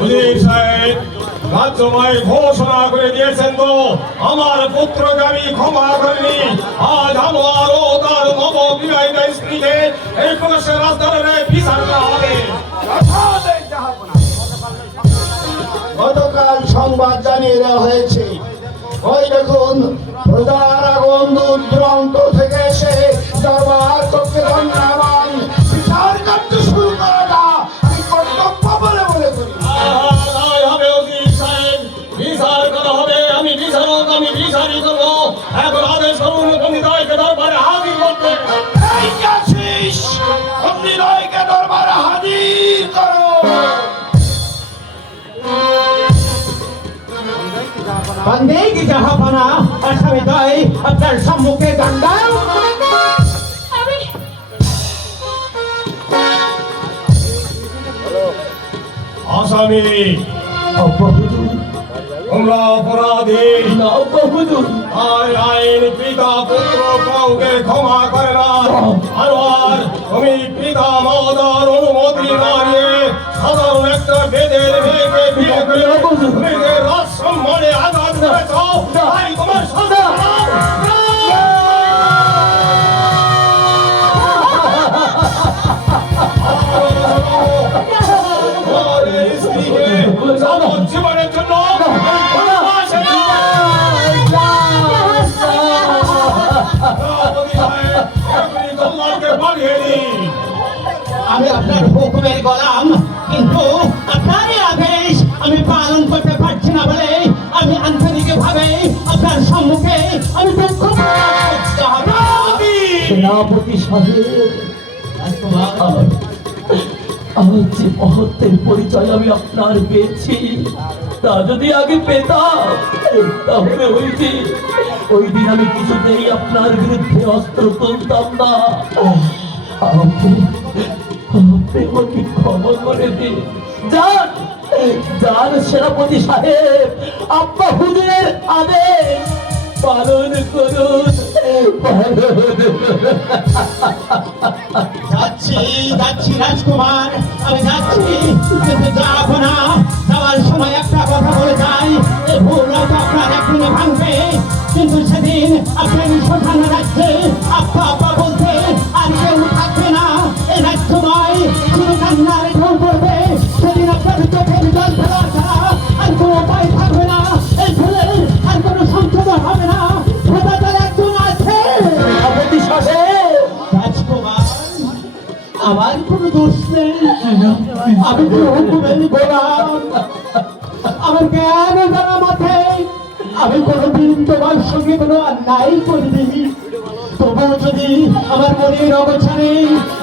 হুজুর সাহেব রাজ্যময় ঘোষণা করে দিয়েছেন তো আমার পুত্রকে আমি ক্ষমা করিনি। আজ আমার ও তার নব বিবাহিত স্ত্রীকে এই পুলিশের রাজধানীতে বিচার করা হবে। গতকাল সংবাদ জানিয়ে দেওয়া হয়েছে, ওই দেখুন প্রজার আগুন দূর দূরান্ত থেকে এসে দরবার কক্ষে ধন্যবাদ বিচার কার্য শুরু করাটা আমি কর্তব্য বলে মনে করি। হবে হুজুর সাহেব, বিচার করা হবে। আমি বিচারক, আমি বিচারই করবো। এখন আদেশ করুন পণ্ডিতকে দরবারে হাজির করতে। এই আছিস পণ্ডিতকে দরবারে হাজির করো। বন্দেগি জাহাপানা আসামে দয় আপনার সম্মুখে দণ্ডায়। আসামি তোমরা অপরাধী। আইন পিতা পুত্র কাউকে ক্ষমা করে না। আর তুমি পিতা মাতার অনুমতি না নিয়ে সাধারণ একটা বেদের মেয়েকে বিয়ে করে নিজের রাজ সম্মানে আঘাত করেছ। তাই তোমার সাজা। স্ত্রীকে জীবনের জন্য আমি আপনার হুকুমের গোলাম, কিন্তু আপনার এই আদেশ আমি পালন করতে পারছি না বলে আমি আন্তরিক ভাবে আপনার সম্মুখে আমি দুঃখ সেনাপতি সাহেব, আমার যে মহত্বের পরিচয় আমি আপনার পেয়েছি তা যদি আগে পেতাম তাহলে ওই দিন আমি কিছুতেই আপনার বিরুদ্ধে অস্ত্র তুলতাম না। আমাকে ক্ষমা করে দিন। যান যান সেনাপতি সাহেব, আব্বা হুজুরের আদেশ পালন করুন। যাচ্ছি যাচ্ছি রাজকুমার, আমি যাচ্ছি, কিন্তু যাবো না। যাওয়ার সময় একটা কথা বলে যাই, এই ভুল হয়তো আপনার একদিনে ভাঙবে, কিন্তু সেদিন আপনার শ্মশান রাজ্যে আব্বা আব্বা বলতে আর কেউ থাকবে না। এই রাজ্য নয়, শুধু কান্নার ঢোল পড়বে। সেদিন আপনার চোখের জল ফেলা ছাড়া আর কোনো উপায় থাকবে না। এই ভুলের আর কোনো সংশোধন হবে না। সদাচার একজন আছে। রাজকুমার, আমার কোনো দোষ নেই, আমি তো হুকুমের গোলাম। আমার জ্ঞান জানা মাথে আমি কোনোদিন তোমার সঙ্গে কোনো অন্যায় করিনি। তবুও যদি আমার মনের অবস্থানে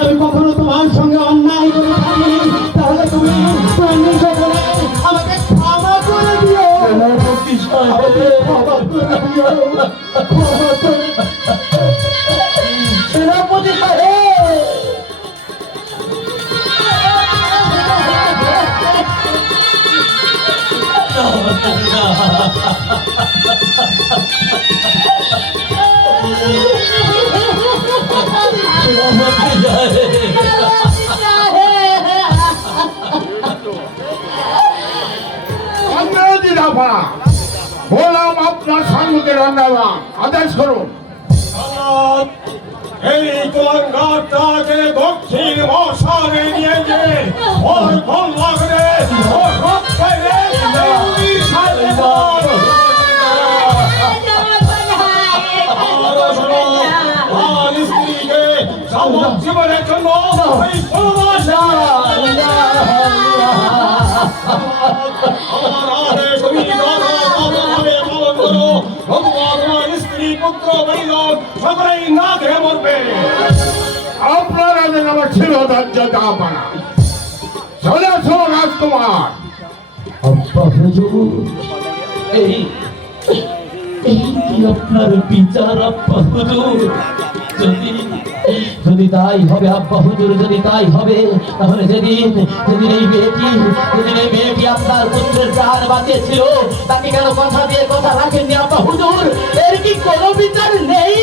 আমি কখনো তোমার সঙ্গে অন্যায় করে থাকি, তাহলে তুমি তোমার নিজ করে আমাকে ক্ষমা করে দিও। ক্ষমা করে দিও, ক্ষমা করে সেনাপতি সাহেব, বললাম আপনার সম্মুখে ধন্যবাদ, আদেশ করুন। এই কুলাঙ্গারটাকে দক্ষিণ মশানে নিয়ে গিয়ে ওর ফল লাগবে, ওর রক্তে স্ত্রীকে জীবনের জন্য স্ত্রী পুত্র পরিজন সকলেই না খেয়ে মরবে। আপনার আদেশ আমার ছিল ধৈর্য দাপানা। চলে আসো রাজকুমার। আব্বা হুজুর, এই কি আপনার বিচার আব্বা হুজুর? যদি তাই হবে আব্বা হুজুর, যদি তাই হবে, তাহলে যেদিন এই মেয়েটি আপনার পুত্রের প্রাণ বাঁচিয়েছিল তাকে কেন কথা দিয়ে কথা রাখেননি আব্বা হুজুর? এর কি কোনো বিচার নেই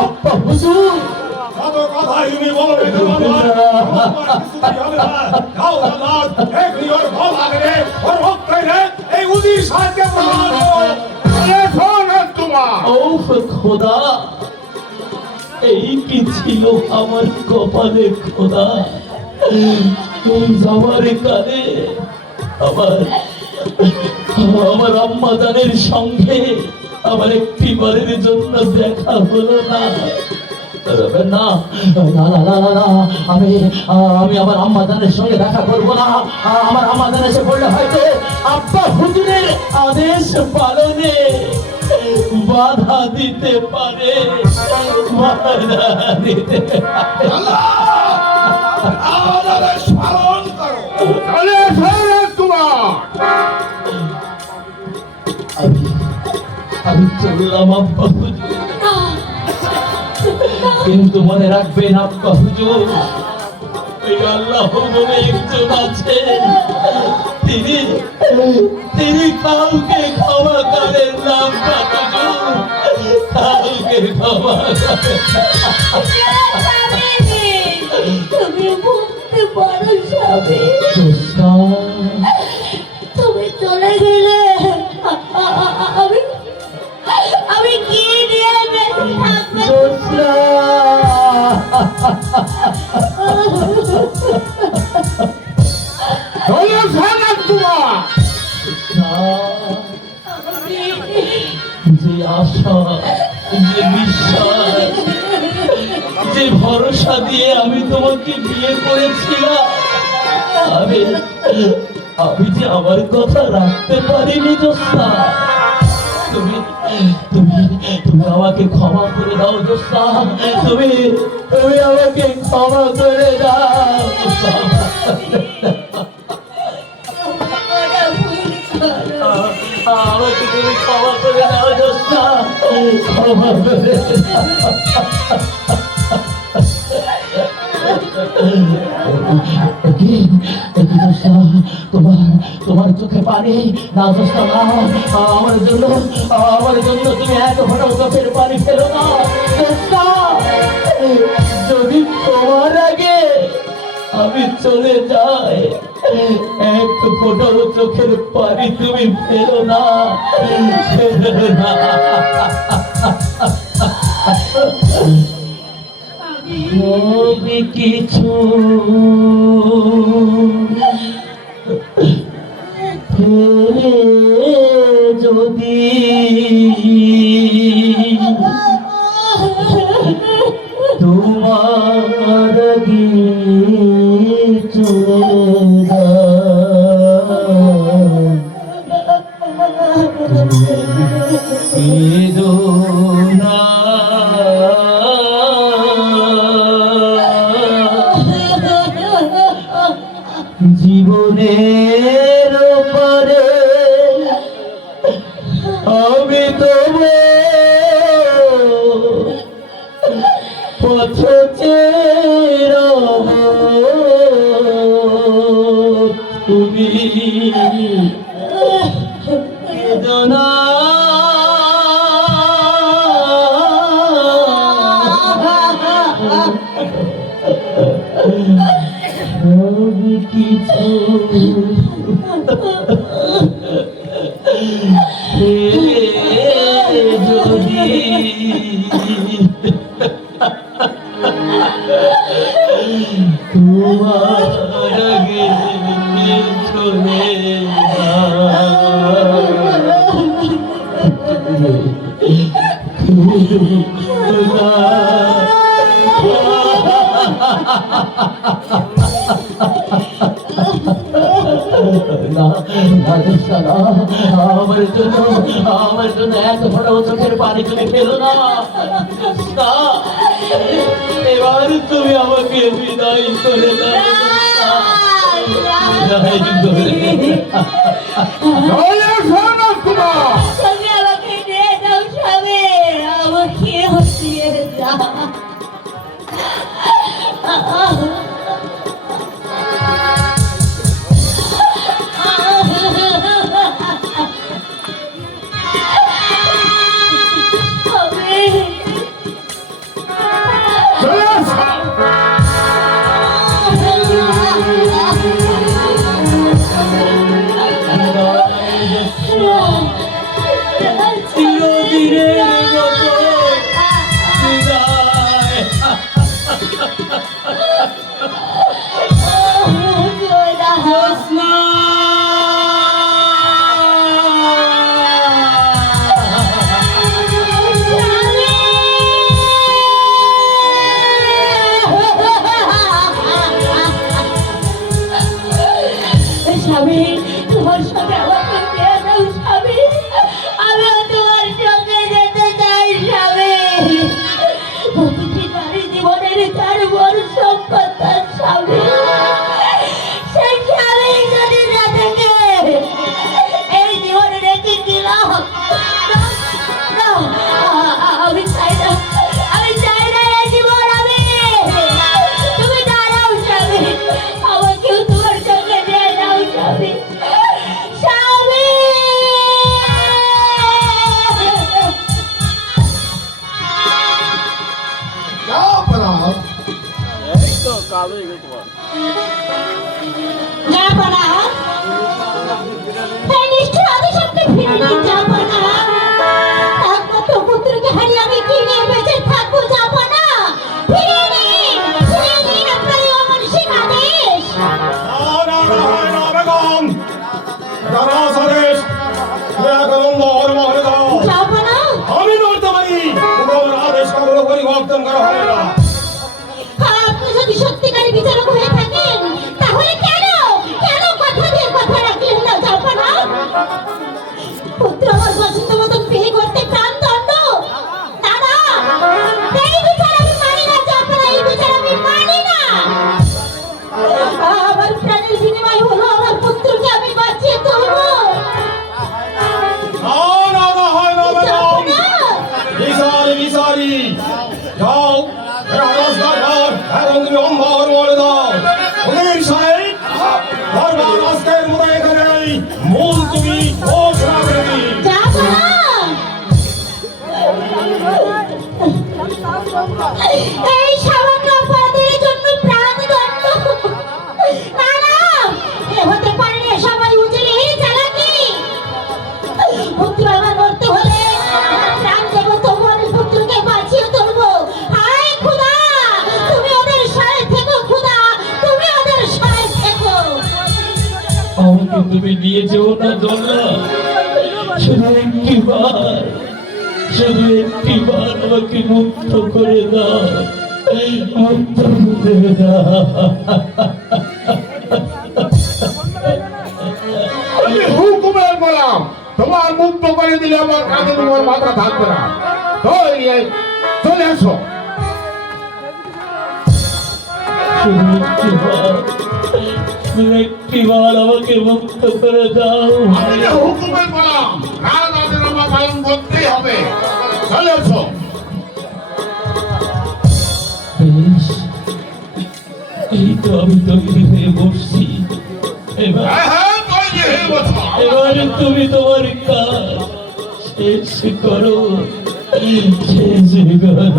আব্বা হুজুর? কত কথাই তুমি বলবে তোমার কিছুই হবে না। যাও জান্নাত, এখনই ওর ভালো লাগে ওর হত্যা রে এই উজির সাহায্যে মারো। ওফ খোদা, এই কি ছিল আমার কপালে খোদা। এই যাওয়ার কালে আমার আম্মা জানের সঙ্গে আমার একটি বারের জন্য দেখা হলো না। না না না না না না, আমি আমার আম্মা জানের সঙ্গে দেখা করবো না। আমার আম্মা জান এসে পড়লে হয়তো আব্বা হুজুরের আদেশ পালনে বাধা দিতে পারে, বাধা দিতে পারে। আদেশ পালন করো। আমি চললাম আব্বা হুজুর, কিন্তু মনে রাখবেন আব্বা হুজুর, এই আল্লাহ বলে একজন আছেন, তিনি কাউকে ক্ষমা করেন না আব্বা হুজুর, কাউকে ক্ষমা করেন না। তুমি বুঝতে পারো স্বামী, জোসনা, তুমি চলে গেলে আমি কি নিয়ে বেঁচে থাকবো? জোসনা, যে আশা, যে বিশ্বাস, যে ভরসা দিয়ে আমি তোমাকে বিয়ে করেছিলাম, আমি যে আমার কথা রাখতে পারিনি জোসনা। তুমি তুমি তুমি আমাকে ক্ষমা করে দাও জোসনা, তুমি আমাকে ক্ষমা করে দাও। আমাকে তুমি ক্ষমা করে দাও জোসনা, ক্ষমা করে দাও। তোমার চোখে পানি না জোসনা, না আমার জন্য তুমি এত ফোটাও চোখের পানি ফেলো না জোসনা। যদি তোমার আগে আমি চলে যাই, এক ফোটাও চোখের পানি তুমি ফেলো না, ফেলো না। সবই কিছু ফেলে যদি তোমার আগে চলে কেঁদো না, জীবনের পরে আমি তোমার পথ চেয়ে তুমি কেঁদো না। সব কিছু যদি তোমার আগে চলে আমার জন্য এত বড় চোখের পানি তুমি ফেলো না। এবার তুমি আমাকে বিদায় করে দাও, বিদায় করে তুমি আমাকে দিয়ে দাও স্বামী, আমাকে দিয়ে দাও। চিরদিনের মতো বিদায়। জ্যোৎস্না! স্বামী, তোমার সাথে আমাকে বিয়ে দাও স্বামী, আমিও তোমার সঙ্গে যেতে চাই স্বামী। প্রতিটি নারী জীবনের তার বড় সম্পদ তার স্বামী। সেই স্বামী যদি না থাকে এই জীবনে রেখে কি লাভ? না, আমি চাই না, আমি চাই না এই জীবন আমি। তুমি দাঁড়াও স্বামী, আমাকেও তোমার সঙ্গে নিয়ে যাও স্বামী। স্বামী! জাপানা, এই নিষ্ঠুর আদেশকে ফিরে নিন জাপানা। একমাত্র পুত্রকে হারিয়ে আমি কি নিয়ে বেঁচে থাকবো জাপানা? ফিরে নিন আপনার এই অমানুষিক আদেশ। বেগম, দারাজ আদেশ তুমি এখন মোহর মোহরে দাও। জাপানা, আমি নড়তে পারি, তোমার আদেশ কখনো পরিবর্তন করা হবে না। আপনি যদি সত্যিকারী বিচারক হয়ে থাকেন তাহলে কেন কথা দিয়ে কথা রাখলেন না জাপানা? পুত্র আমার পছন্দ মতন বিয়ে করতে প্রাণ দণ্ড। দাদা, এই বিচার আমি মানি না জাপানা, এই বিচার আমি মানি না। আমার প্রাণের বিনিময় হলো আমার পুত্রকে আমি বাঁচিয়ে তুলবো। হয় না বেগম, বিচারি যাও, এখন তুমি অম্বর মোহরে দাও। উকিল সাহেব, দরবার আজকের মতো এখানেই মুলতবি ঘোষণা করে দিন। জাপানা! এই সামান্য অপরাধের জন্য প্রাণদণ্ড? না না, এ হতে পারে না, সবাই উজড়ে চালাকি। পুত্র আমার মরতে হলে প্রাণ দেবো, তোমার পুত্রকে বাঁচিয়ে তুলবো। হায় খোদা, তুমি ওদের সাথে থেকো খোদা, তুমি ওদের সাথে থেকো। আমাকে তুমি নিয়ে যেও না জল্লা, শুধু একটিবার আমাকে মুক্ত করে দাও, মুক্ত করে দাও। আমি হুকুমের গোলাম, তোমার মুক্ত করে দিলে আমার কাঁধে তোমার মাথা থাকবে না। চলে আসো। শুধু একটিবার আমাকে মুক্ত করে দাও। আমি যে হুকুমের গোলাম, রাজ আদেশ আমার পালন করতেই হবে। চলে আসো। বেশ, এই তো আমি তৈরি হয়ে বসছি। এবারে তুমি তোমার কাজ শেষ করো, শেষ করো।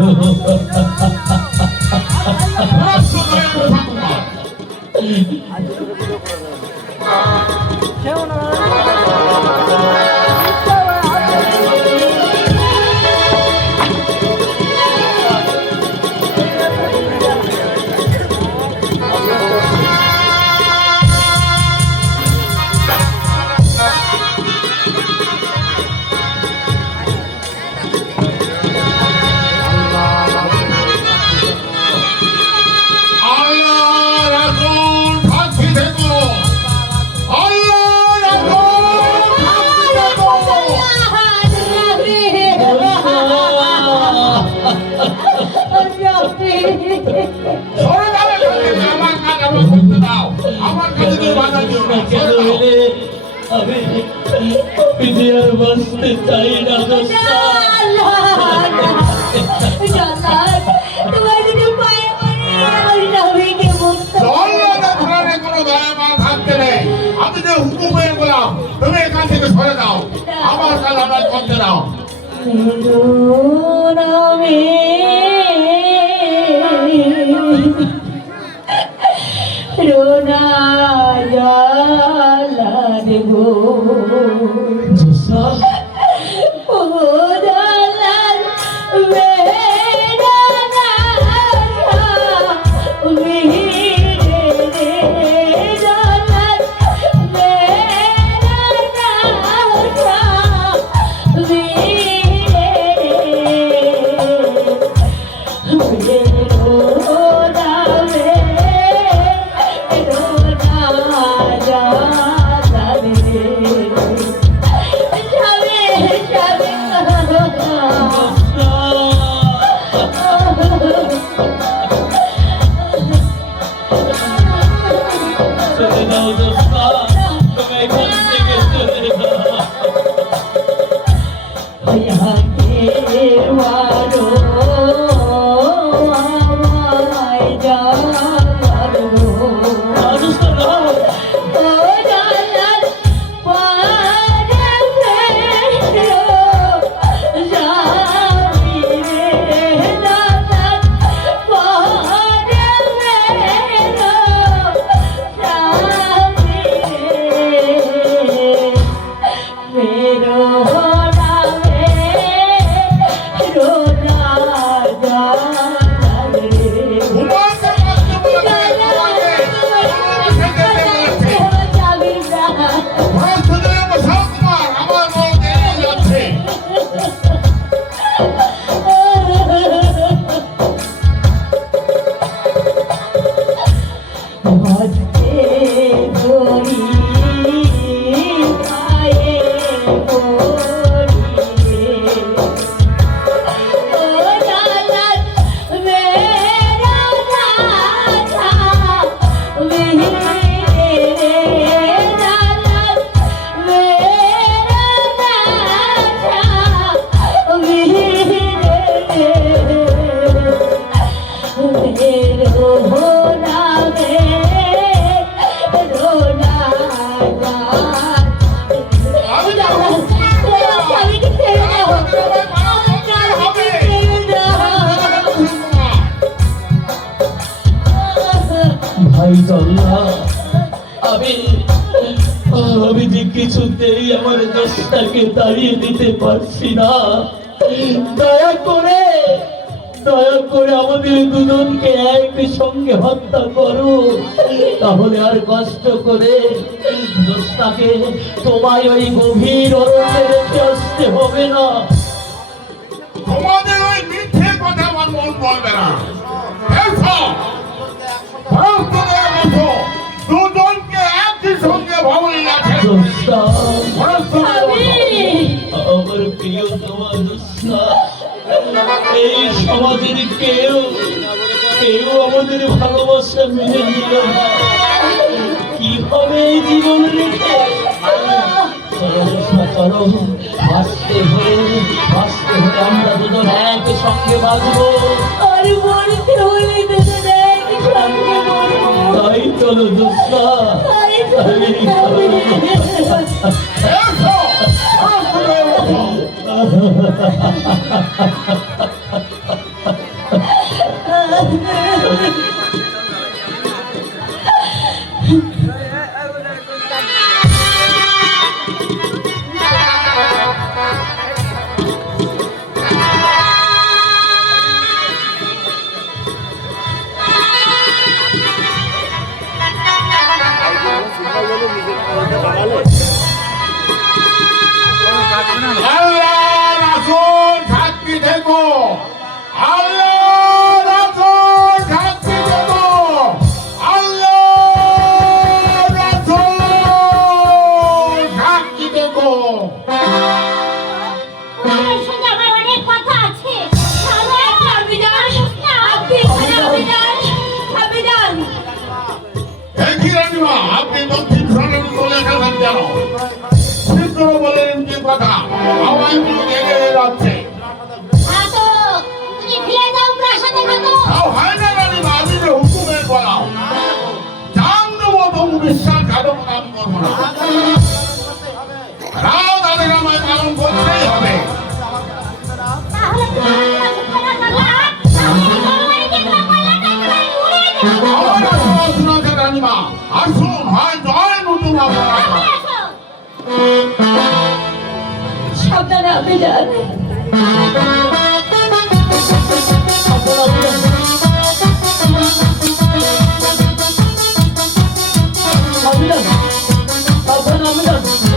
আমি আর বাঁচতে চাই না। আমি যে হুকুম হয়ে গেলাম, তুমি এখান থেকে সরে যাও, আমার কাজ আমার করতে দাও। রোনা জোসনা, ওদালাল বেড়ানা মিহিরে রে দালাল বেড়ানা মিহিরে রোদা যা রে চলে যাও জোসনা, তুমি এখান থেকে চলে যাও। জোসনা, ভাই জল্লা, আমি যে কিছুতেই আমার দোষটাকে তাড়িয়ে দিতে পারছি না। দয়া করে আমাদের দুজনকে একসঙ্গে হত্যা করো, তাহলে আর কষ্ট করে দোষটাকে তোমায় ওই গভীর অরণ্যে রেখে আসতে হবে না। তোমাদের ওই মিথ্যে কথা আমার মন বলবে না। দুজনকে একই সঙ্গে ভবনে আছে। দোষটা স্বামী আমার প্রিয় তোমার দোষটা, এই সমাজের কেউ আমাদের ভালোবাসা মেনে নিল না। কিভাবে এই জীবন রেখে চলো, হাসতে হলে আমরা দুজন একই সঙ্গে বাঁচবো। আর মরতে হলে দুজন একসঙ্গে মরবো। তাই চলো দোষটা, তাই চলো। আল্লাহ রাসূল সাক্ষী থেকো, আল্লাহ রাসূল সাক্ষী থেকো, আল্লাহ রাসূল সাক্ষী থেকো। আপনার সঙ্গে আমার অনেক কথা আছে। আপনি যান, আপনি যান। একই রানীমা, আপনি দক্ষিণ শরণ বলে এসেছেন কেন? শীঘ্র বলেন কি কথা, আমায় কোনো জেগে যাচ্ছে। তাও হয় না রানীমা, আমি যে হুকুমের বলাও জান দেবো, তবু বিশ্বাসঘাতক কাম করবো না। রাও তাদের আমায় পালন করতেই হবে। আমার আলোচনা আছে রানীমা, আসুন হয় জয় নতুন আপনার। আমি জানি।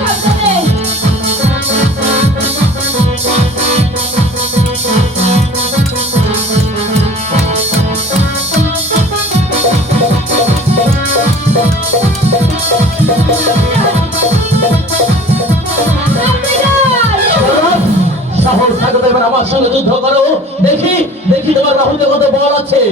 সাবধানে। সাহস থাকলে এবার আমার সঙ্গে যুদ্ধ করো, দেখি দেখি তোমার বাহুতে কত বল আছে।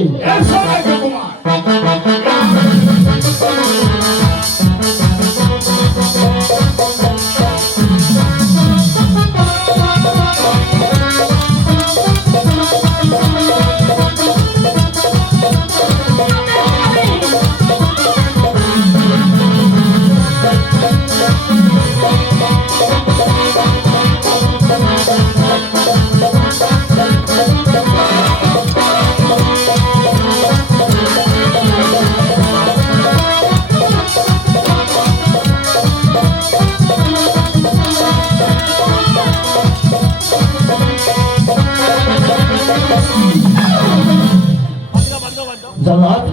জল্লাদ,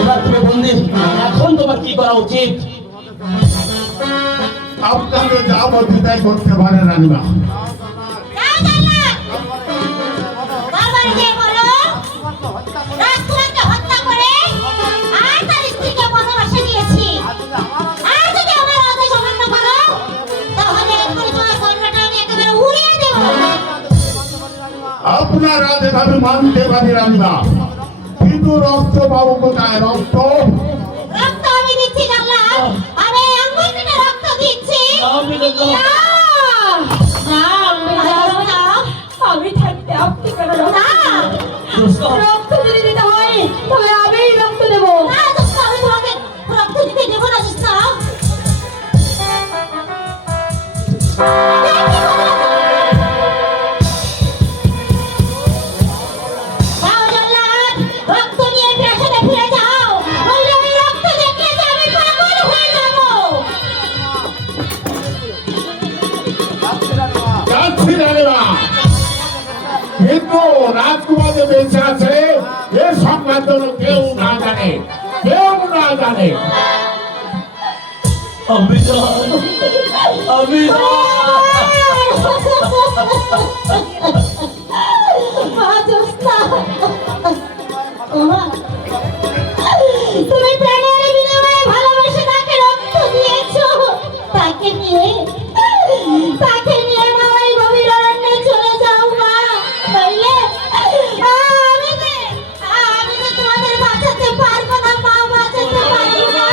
এবার তুমি বন্দি, এখন তোমার কি করা উচিত? আপনাকে যা বলতে তাই করতে পারেন রানীমা। আপনার রাতে আমি মানতে পারি রানীমা, কিন্তু রক্ত পাবো কোথায়? রক্ত আমি দিচ্ছি জানলাম, আমি আঙ্গুল কেটে রক্ত দিচ্ছি। আমি থাকতে আপনি কেন রক্ত যদি দিতে হয় তবে আমি রক্ত দেবো। আমি তোমাকে রক্ত দিতে দেবো না। রক্ত নিয়ে প্রাসাদে ফিরে যাও, নইলে আমি রক্ত দেখলে যে আমি পাগল হয়ে যাবো। যাচ্ছি রানীমা, কিন্তু রাজকুমার যে বেঁচে আছে এ সংবাদ যেন কেউ না জানে, কেউ না জানে। আমি জানি, আমি তুমি প্রাণের বিনিময়ে ভালোবেসে তাকে রক্ত দিয়েছো, তাকে নিয়ে না ওই গভীর অরণ্যে চলে যাও মা, নইলে আমি যে তোমাদের বাঁচাতে পারবো না মা, বাঁচাতে পারবো না।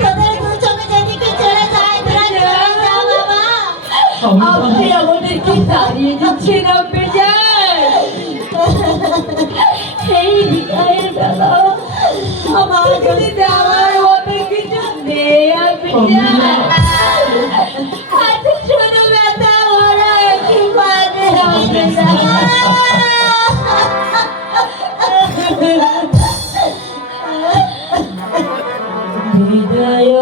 তোদের দু চোখে যেদিকে চলে যায় তোরা চলে যাও বাবা। আপনি আমাদেরকে দাঁড়িয়ে দিচ্ছেন আপনি যান। এই বিদায়ের বেলা আমার যদি দেওয়ার মতো কিছু নেই আপনি যান। হাত শুধু ব্যথা ওরা একই বাদে আপনি বিদায়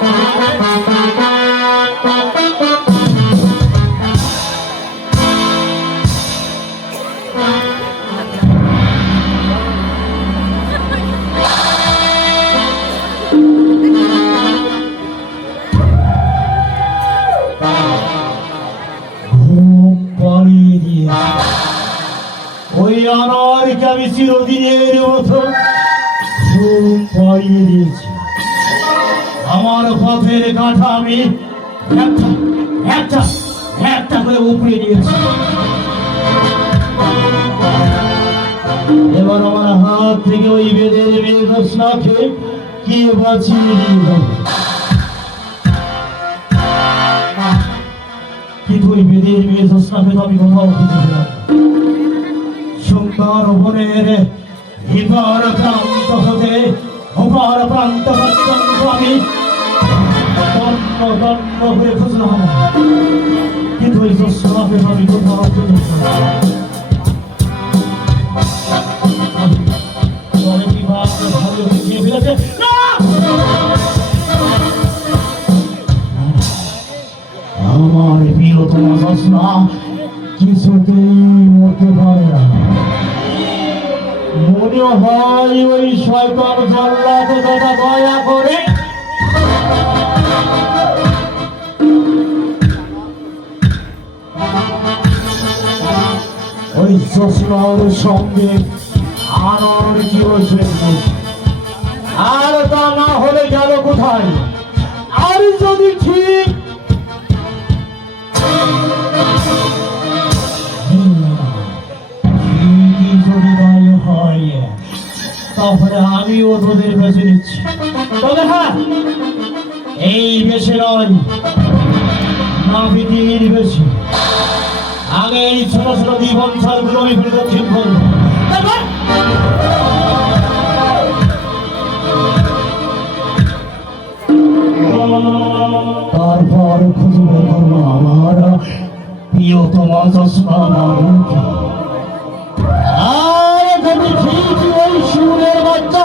ঘুম পাড়িয়ে দিয়ে ওই আনারকে আমি চিরদিনের মতো ঘুম পাড়িয়ে দিয়েছি। আমার পথের কাঁটা আমি একটা একটা একটা করে উপড়ে দিয়েছি। এবার আমার হাত থেকে ওই বেদের মেঘনাকে কি বাঁচিয়ে দিয়ে যাবে। কিন্তু ওই বেদের মেঘনাকে তো আমি কোথাও খুঁজে পেলাম। সুন্দর বনের এবার প্রান্ত হতে ওপার প্রান্ত পর্যন্ত আমি দণ্ড দণ্ড করে খুঁজলাম, কিন্তু ওই জ্যোৎস্নাকে আমি কোথাও খুঁজে পেলাম না। বলে কি ভাবে ভালো খেয়ে ফেলেছে? না! আমার প্রিয়তম জ্যোৎস্না কিছুতেই মরতে পারে না। মনে হয় ওই শয়তান জল্লাদ দাদা দয়া করে ওই জ্যোৎস্নার সঙ্গে আনার কি বসে, আর তা না হলে গেল কোথায়? আর যদি ঠিক যদি তাই হয় তাহলে আমিও তোদের বেছে নিচ্ছি। তবে হ্যাঁ, এই বেশি নয়, নাবিকের বেশি। আগে এই ছোট ছোট জীবন ছাড়গুলো আমি প্রদক্ষিণ করবো, তারপর খুঁজে বের করবো আমার প্রিয়তমা জ্যোৎস্না নারীকে। আর যদি ঠিক ওই সুরের বাচ্চা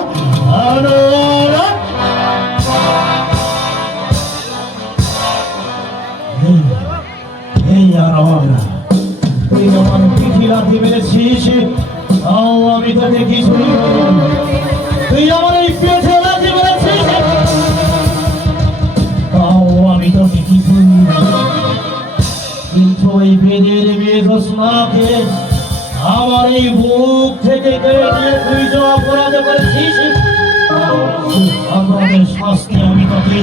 এই আর তুই আমার পিঠি লাথি মেরেছিস, তাও আমি তোকে কিছুই বলিনি। তুই আমার এই পেটে লাথি মেরেছিস, তাও আমি তোকে কিছুই বলিনি। কিন্তু ওই বেদের মেয়ে জ্যোৎস্নাকে আমার এই বুক থেকে কেড়ে নিয়ে তুই যে অপরাধ করেছিস, আমাদের শাস্তি আমি তোকে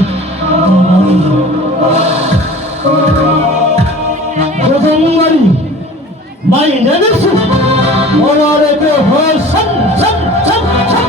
প্রথমবারই মাই নেমেছি আমার একে হয় সন সন সন সন।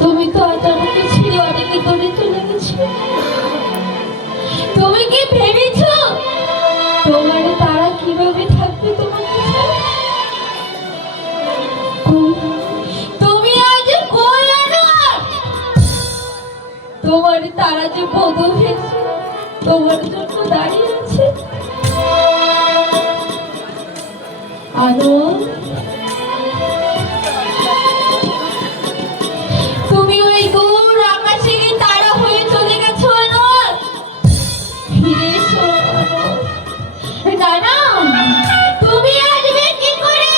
তুমি তো আজ আমাকে ছেড়ে অনেকে দূরে চলে গেছো। তুমি কি ভেবেছো তোমার তারা কিভাবে থাকবে তোমাকে ছাড়া? তুমি আজ কই আনোয়ার? তোমার তারা যে বদল হয়েছে তোমার জন্য দাঁড়িয়ে আছে। আনোয়ার, তুমি ওই দূর আকাশে তারা হয়ে চলে গেছো আনোয়ার। ফিরে এসো না না, তুমি আসবে কি করে?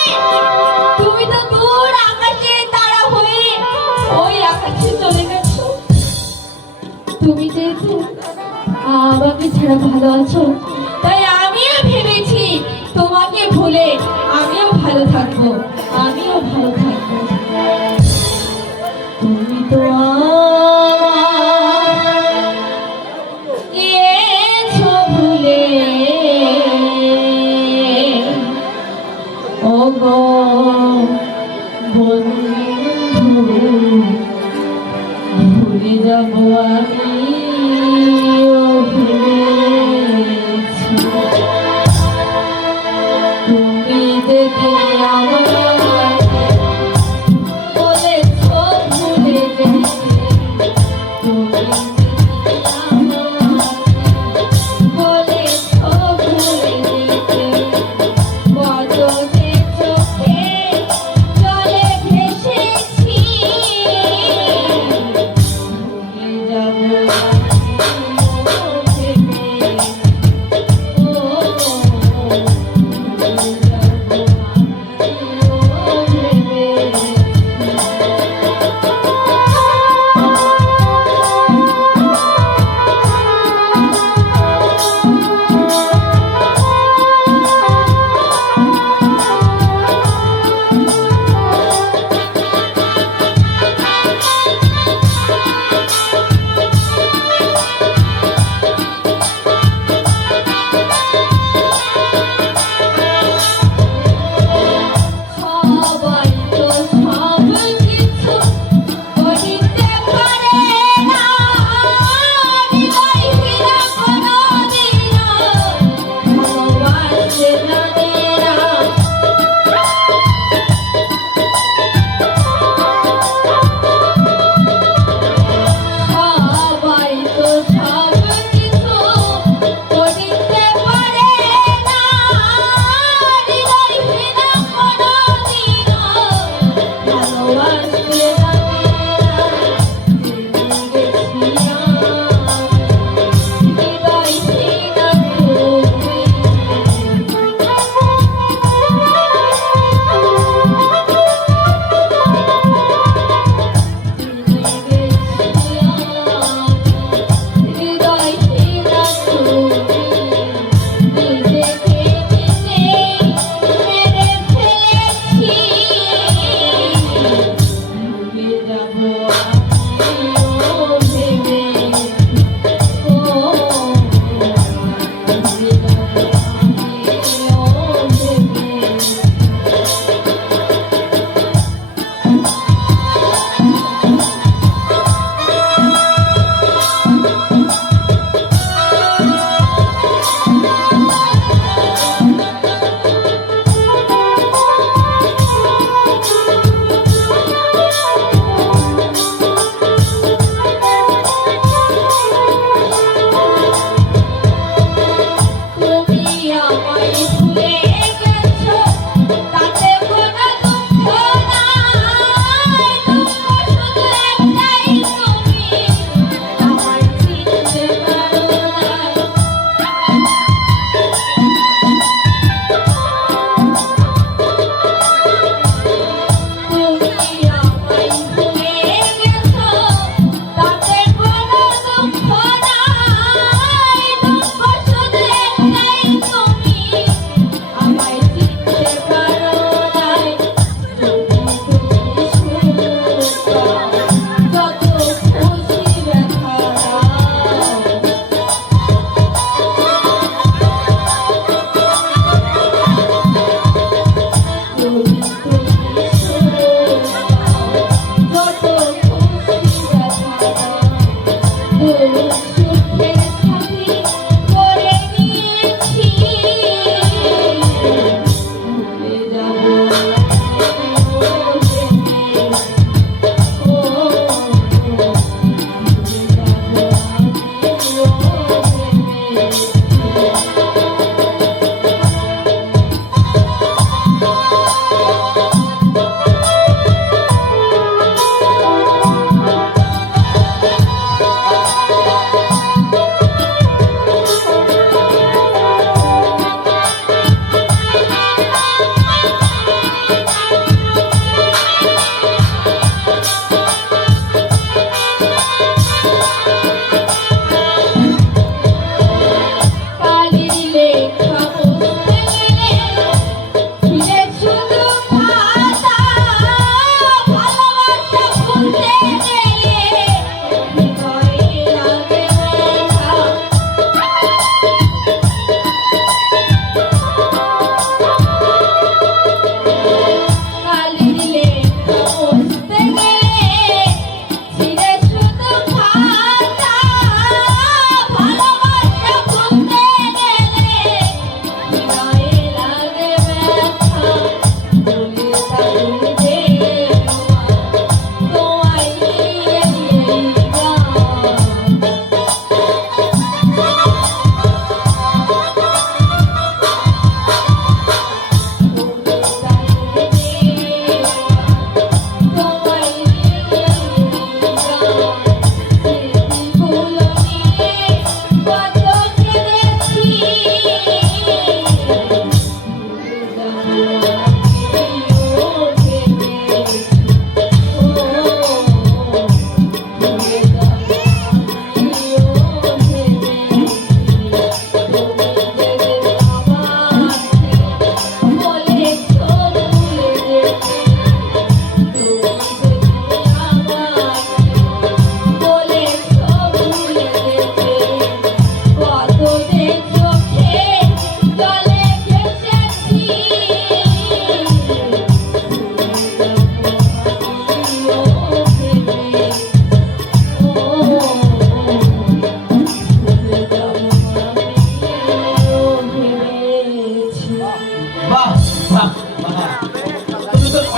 তুমি তো দূর আকাশে তারা হয়ে ওই আকাশে চলে গেছো। তুমি যেহেতু আমাকে ছাড়া ভালো আছো, তাই আমিও ভেবেছি তোমাকে ভুলে আমিও ভালো থাকবো, আমিও ভালো থাকবো। তুমি তো গিয়েছো ভুলে ও গো বন্ধু। যাব আমি ভেবেছি। তুমি যদি আমাকে বলেছ ভুলে যেতে, তুমি যদি আমাকে বলেছ ভুলে যেতে, বদলে চোখে জলে ভেসেছি, ভুলে যাব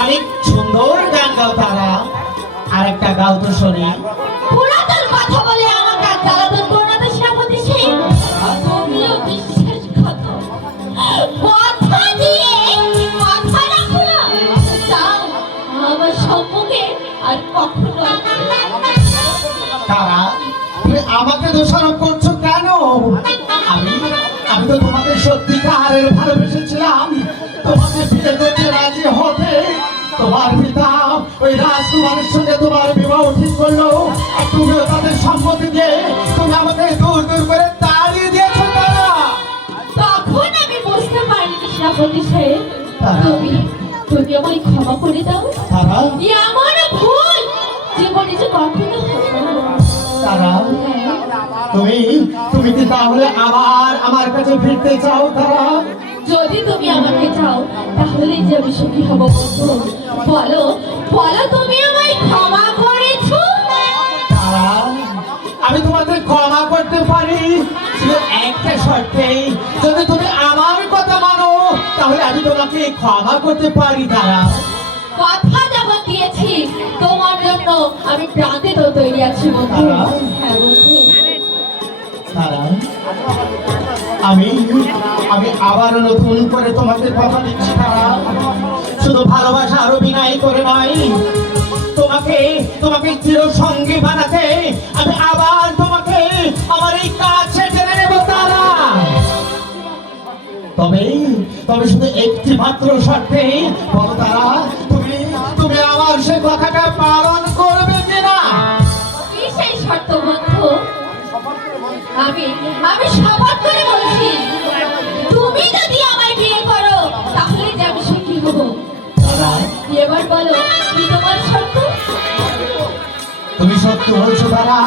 অনেক সুন্দর গান গাও তারা, আর একটা গাও তো শুনি। পুরাতন কথা বলে আমাকে আর জ্বালাতন করো না তো সেনাপতি সিং। তুমিও বিশ্বাসঘাতক। কথা দিয়ে কথা রাখো না। যাও, আমার সম্মুখে আর কখনো তারা, তুমি আমাকে দোষারোপ করছো কেন? আমি আমি তো তোমাকে সত্যিকারের ভালোবেসেছিলাম। তোমাকে বিয়ে করতে রাজি হতে তোমার পিতা ওই রাজকুমারের সঙ্গে তোমার বিবাহ ঠিক করলো, আর তুমিও তাদের সম্মতি দিয়ে তুমি আমাকে দূর দূর করে তাড়িয়ে দিয়েছো। তারা, তখন আমি বুঝতে পারিনি সেনাপতি সাহেব। তারা? তুমি আমায় ক্ষমা করে দাও। তারা, এমন ভুল জীবনে যে কখনো হবে না। তারা, তুমি তুমি কি তাহলে আবার আমার কাছে ফিরতে চাও? তারা, যদি তুমি আমাকে চাও তাহলে যে আমি সুখী হব বন্ধু। বলো বলো, তুমি আমায় ক্ষমা করেছো? তারা, আমি তোমাকে ক্ষমা করতে পারি শুধু একটা শর্তে। যদি তুমি আমার কথা মানো তাহলে আমি তোমাকে ক্ষমা করতে পারি। তারা, কথা যখন দিয়েছি তোমার জন্য আমি প্রাণে তো তৈরি আছি বন্ধু। হ্যাঁ বন্ধু। তারা, আমি আমি আবারও নতুন করে তোমাকে কথা দিচ্ছি। তারা, শুধু ভালোবাসা আরো বিনয় করে নয়, তোমাকে তোমাকে চির সঙ্গী বানাতে আমি আবার তোমাকে আমার এই কাছে টেনে নেব। তারা, তবে তবে শুধু একটি মাত্র শর্তে। বলো তারা, তুমি তুমি আমার সে কথাটা পালন করবে কিনা? কি সেই শর্ত বন্ধু? আমি আমি শপথ করে বলছি, তুমি যদি আমায় বিয়ে করো তাহলে যে আমি সুখী হব। তারা, এবার বলো কি তোমার শর্ত? তুমি সত্য বলছো তারা?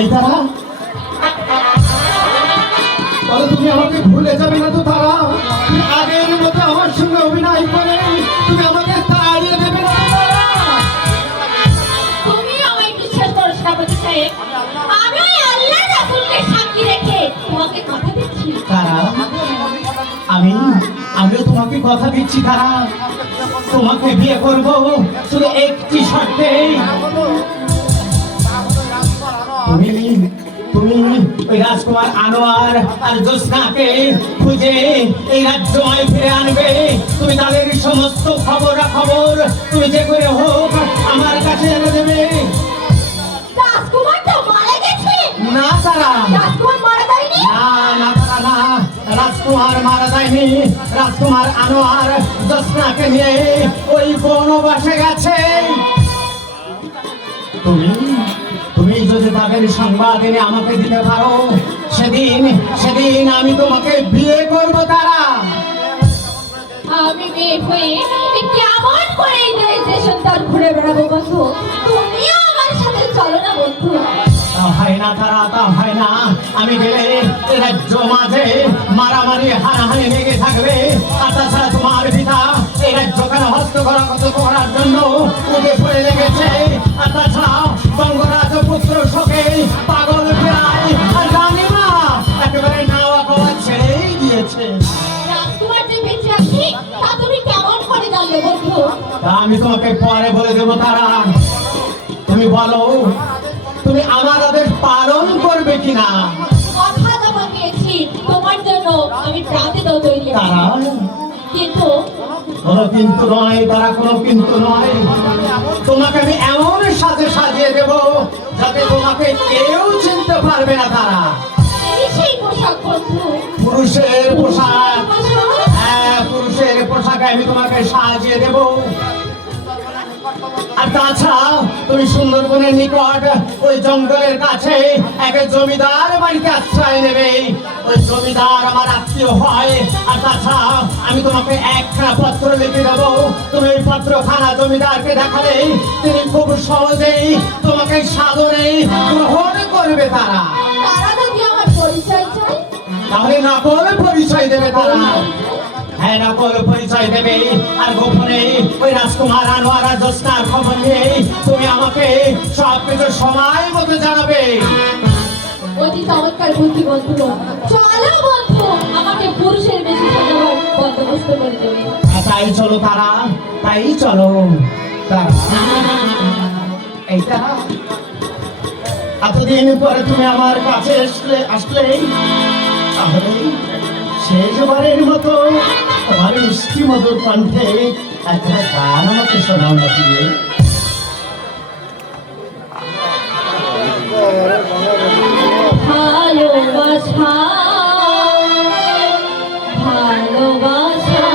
এই তারা, তাহলে তুমি আমাকে ভুলে যাবে না তো? তারা, তুমি আগের মতো আমার সঙ্গে অভিনয় করে তুমি আমাকে তাড়িয়ে দেবে না তো? তারা, তুমি আমায় বিশ্বাস করো সেনাপতি সাহেব। আমি ওই আল্লাহ রাসূলকে সাক্ষী রেখে তোমাকে কথা দিচ্ছি। তারা, আমিও তোমাকে কথা দিচ্ছি। তারা, তোমাকে বিয়ে করব শুধু একটি শর্তে। তুমি তুমি ওই রাজকুমার আনোয়ার আর জোসনাকে খুঁজে এই রাজ্যময় ফিরে আনবে। তুমি তাদের সমস্ত খবর তুমি যে করে হোক আমার কাছে এনে দেবে। রাজকুমার তো মারা গেছে। না তারা, রাজকুমার মারা যায়নি। না না তারা, না, রাজকুমার মারা যায়নি। রাজকুমার আনোয়ার জোসনাকে নিয়ে ওই বনবাসে গেছে। তুমি তুমি যদি তাদের সংবাদ এনে আমাকে দিতে পারো, সেদিন সেদিন আমি তোমাকে বিয়ে করব। তারা, আমি মেয়ে হয়ে কেমন করে এই দেশ তার ঘুরে বেড়াবো বন্ধু? তুমিও আমার সাথে চলো না বন্ধু। তা হয় না তারা, তা হয় না। আমি গেলে এ রাজ্য মাঝে মারামারি হানাহানি লেগে থাকবে। আর তাছাড়া তোমার পিতা এই রাজ্যখানে হস্তগত করার জন্য উঠে পড়ে লেগেছে। আর তাছাড়া বঙ্গরাজ পুত্র শোকে পাগল প্রায় আর রানীমা একেবারে নাওয়া খাওয়া ছেড়েই দিয়েছে। রাজকুমার যে বেঁচে আছে তা তুমি কেমন করে জানলে বন্ধু? তা আমি তোমাকে পরে বলে দেবো। তারা, তুমি বলো তুমি আমার আদেশ পালন করবে কিনা? কথা যখন দিয়েছি তোমার জন্য আমি প্রাণে তো তৈরি আছি। তারা, কিন্তু কোনো কিন্তু নয়। তারা, কোনো কিন্তু নয়। তোমাকে আমি এমন সাজে সাজিয়ে দেব যাতে তোমাকে কেউ চিনতে পারবে না। তারা, এই সেই পোশাক বন্ধু। পুরুষের পোশাক। পোশাক? হ্যাঁ, পুরুষের পোশাকে আমি তোমাকে সাজিয়ে দেব। আর তাছাড়া তুমি সুন্দরবনের নিকট ওই জঙ্গলের কাছে এক জমিদার বাড়িতে আশ্রয় নেবে। ওই জমিদার আমার আত্মীয় হয়। আর তাছাড়া আমি তোমাকে একটা পত্র লিখে দেবো। তুমি ওই পত্রখানা জমিদারকে দেখালে তিনি খুব সহজেই তোমাকে সাদরে গ্রহণ করবে। তারা, তারা যদি আমার পরিচয় চাই তাহলে নকল পরিচয় দেবে। তারা, হ্যাঁ, নকল পরিচয় দেবে। আর গোপনে ওই রাজকুমার আনোয়ার আর জোসনার খবর নিয়ে তুমি আমাকে সবকিছু সময় মতো জানাবে। অতি চমৎকার বুদ্ধি বন্ধু। চলো বন্ধু, আমাকে পুরুষের বেশি সাজাবার বন্দোবস্ত করে দেবে। আচ্ছা, তাই চলো তারা, তাই চলো তারা। এইটা এতদিন পরে তুমি আমার কাছে আসলে তাহলে শেষবারের মতো তোমার মিষ্টি মধুর কণ্ঠে একটা গান আমাকে শোনাও না দিয়ে। ভালোবাসা ভালোবাসা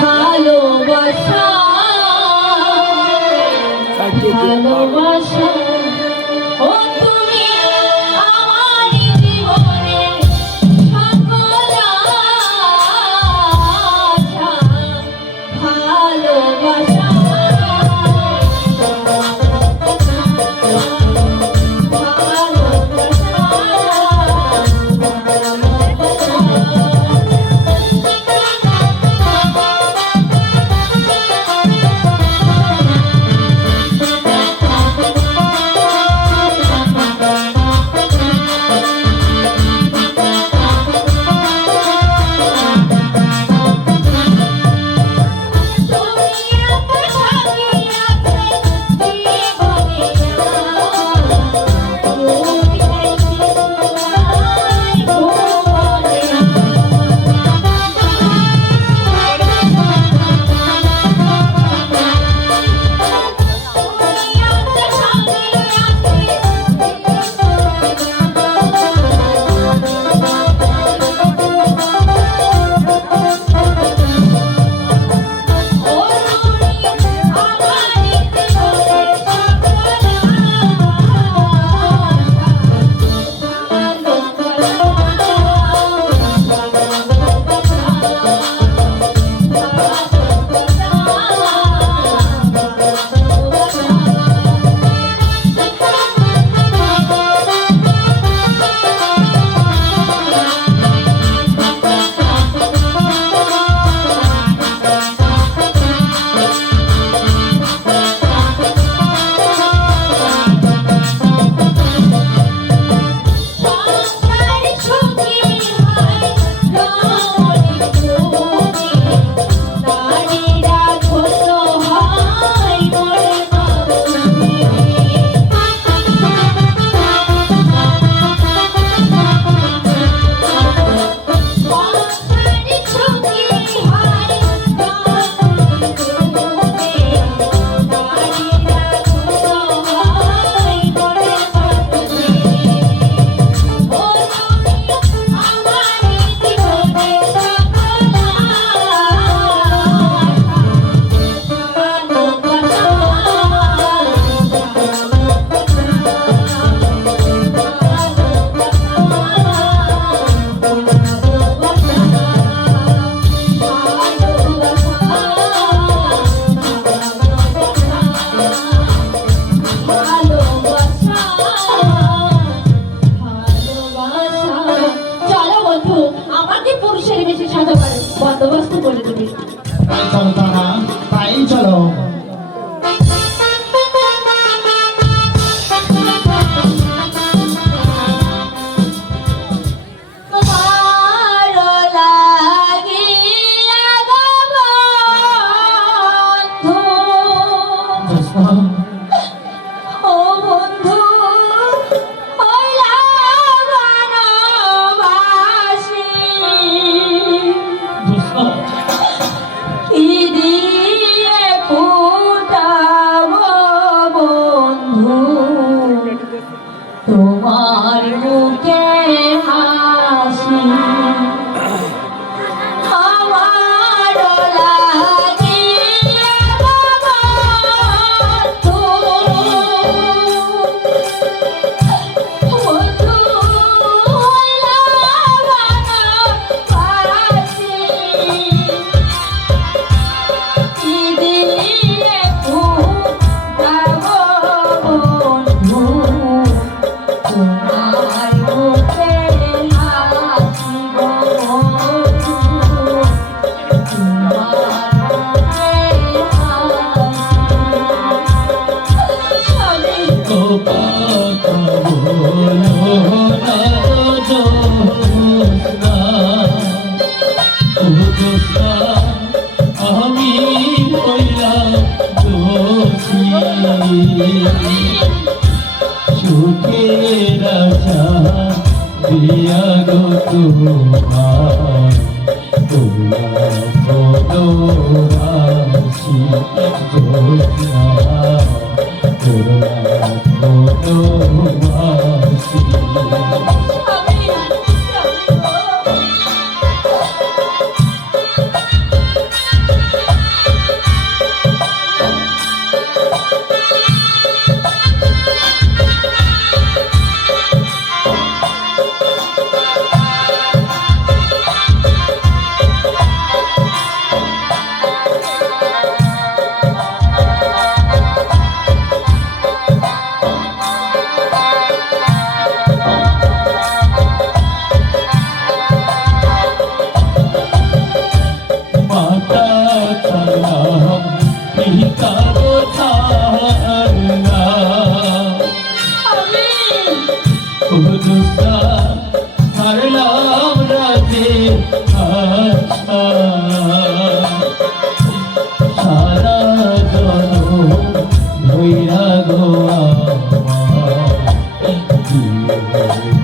ভালোবাসা ভালোবাসা ও তুমি আমার জীবনের সকল আশা। ভালোবাসা বন্দোবস্ত করে দেবে। তাই চলো তারা, তাই চলো। ভালো লাগিয়া গো বন্ধু, ও বন্ধু হইলাম বনবাসী। কি দিয়ে সুখের আশা দিয়া গো তোমার তোমার মনোরাশি জোৎস্না তোমার মনোরাশি माता सलाम पिता को थारना खुदसा सरलाम राजे आशा सारा जनो भैया गोआ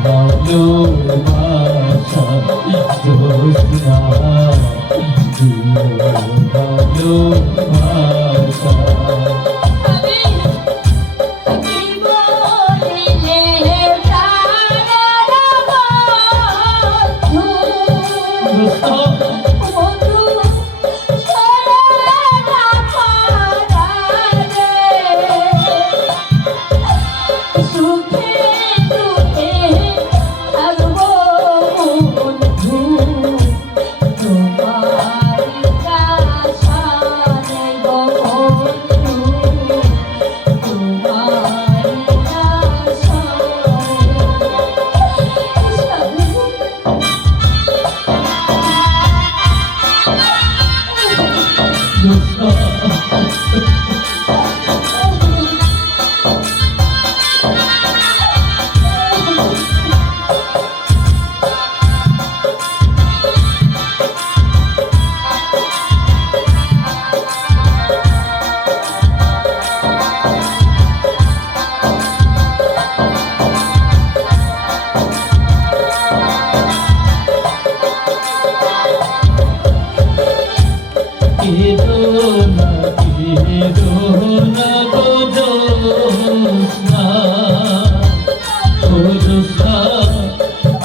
भालो भाषा जोस्ना भालो भाषा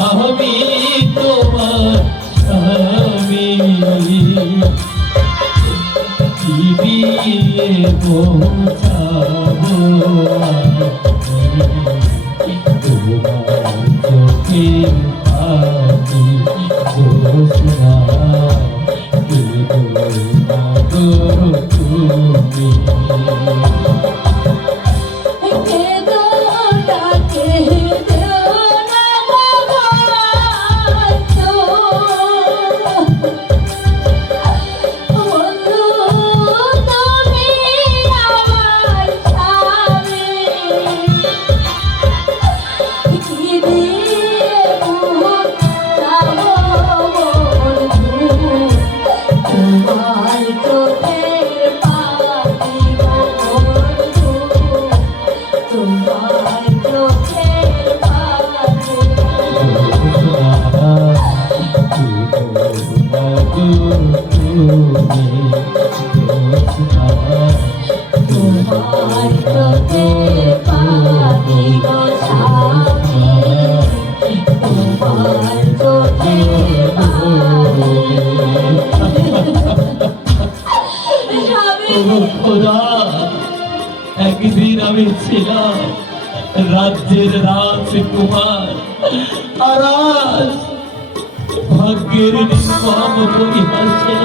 আমি তোমার স্বামী কি দিয়ে পৌঁছাবো তোমার চোখের পানি জোছনা কে তুমি একদিন আমি ছিলাম রাজ্যের রাজকুমার আর আজ ভাগ্যের নির্মম পরিহাসে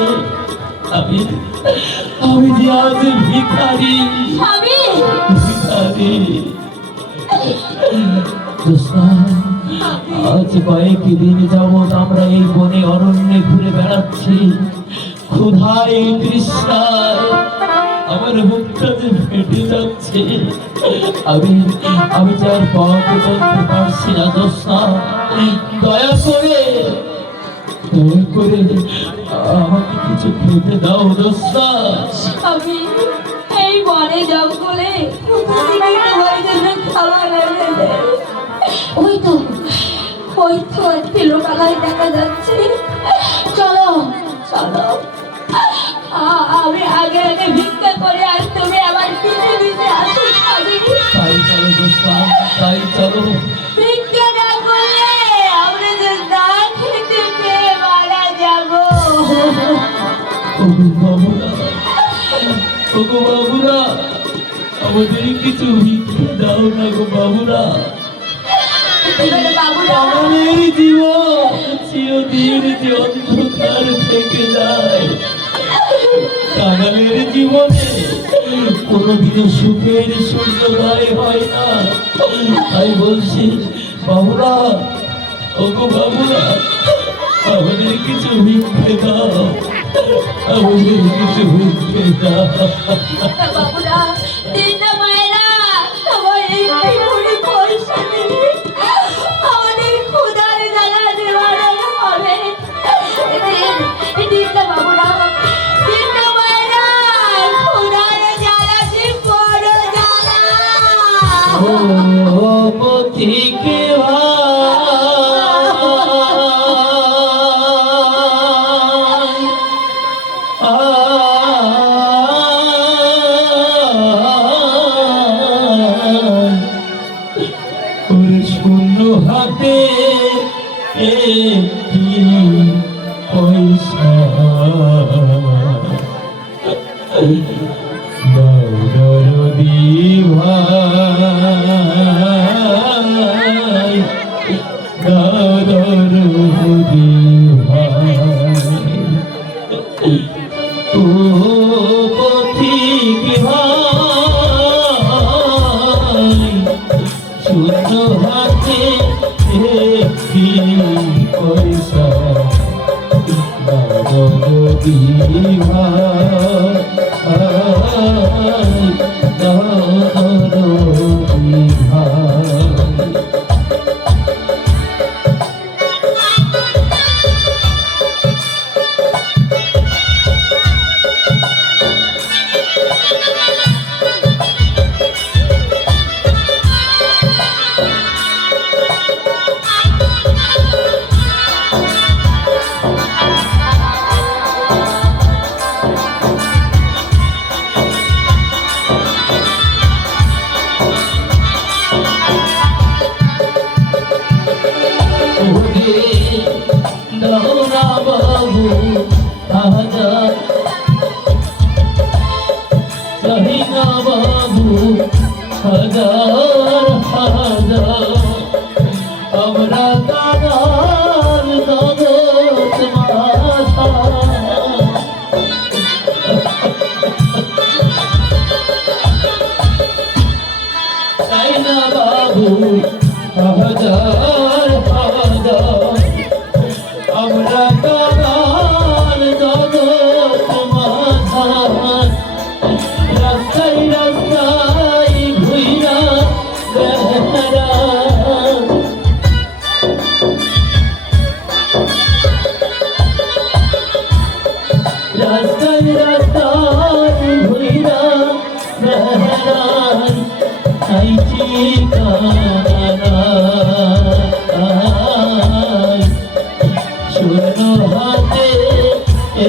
আমি যে আজ ভিখারি ভিখারি। আজ কয়েকদিন যাবৎ আমরা এই বনে অরণ্যে ঘুরে বেড়াচ্ছি, ক্ষুধায় তৃষ্ণায় আমার মুখটা যে ফেটে যাচ্ছে। আমি যার পথ বলতে পারছি না। দোস্তা, দয়া করে আমাকে কিছু খেতে দাও দোস্তা। আমি এই বনে জঙ্গলে প্রতিদিনই তোমার জন্য খাবার এনে দেয়। ওই তো একটি লোকালয় দেখা যাচ্ছে। চলো চলো, আমি আগে আগে ভিক্ষা করে আর তুমি আমার পিছে পিছে আসো স্বামী। তাই চলো দুষ্পা, তাই চলো। ভিক্ষা না করলে আমরা যে না খেতে পেয়ে মারা যাবো। ওগো বাবুরা, ওগো বাবুরা, আমাদের কিছু ভিক্ষে দাও না গো বাবুরা। এবারে বাবুরা, আমাদের জীবন চিরদিন যে অন্ধকার থেকে যায়, কাঙালের জীবনে কোনোদিনও সুখের সূর্যোদয় হয় না। তাই বলছি বাবুরা, ওগো বাবুরা, আমাদের কিছু ভিক্ষে দাও, আমাদের কিছু ভিক্ষে দাও। বাবুরা, তিনটা মায়েরা, আমার একটি করে পয়সা নেই, আমাদের ক্ষুধার জ্বালা নিবারণ হবে। তিনটা বাবুরা, তিনটা মায়েরা, ক্ষুধার জ্বালা যে বড় জ্বালা। ও পথিকে শূন্য হাতে একটি পয়সা দরদি ভাই, দরদি ভাই। ও পথিক ভাই, শূন্য হাতে একটি পয়সা দরদি ভাই, দরদি ভাই। দৌড়া বাবু আজা, চাহিনা বাবু হাজার হাজার, আমরা কাদার জগৎ মাথা। চাহিনা বাবু হাজার হাজার, আমরা কাদার জগৎ মাথার। রাস্তায় রাস্তায় ঘুইরা বেহারা, রাস্তায় রাস্তায় ঘুইরা বেহারা, তাই ঠিকানা শূন্য হাতে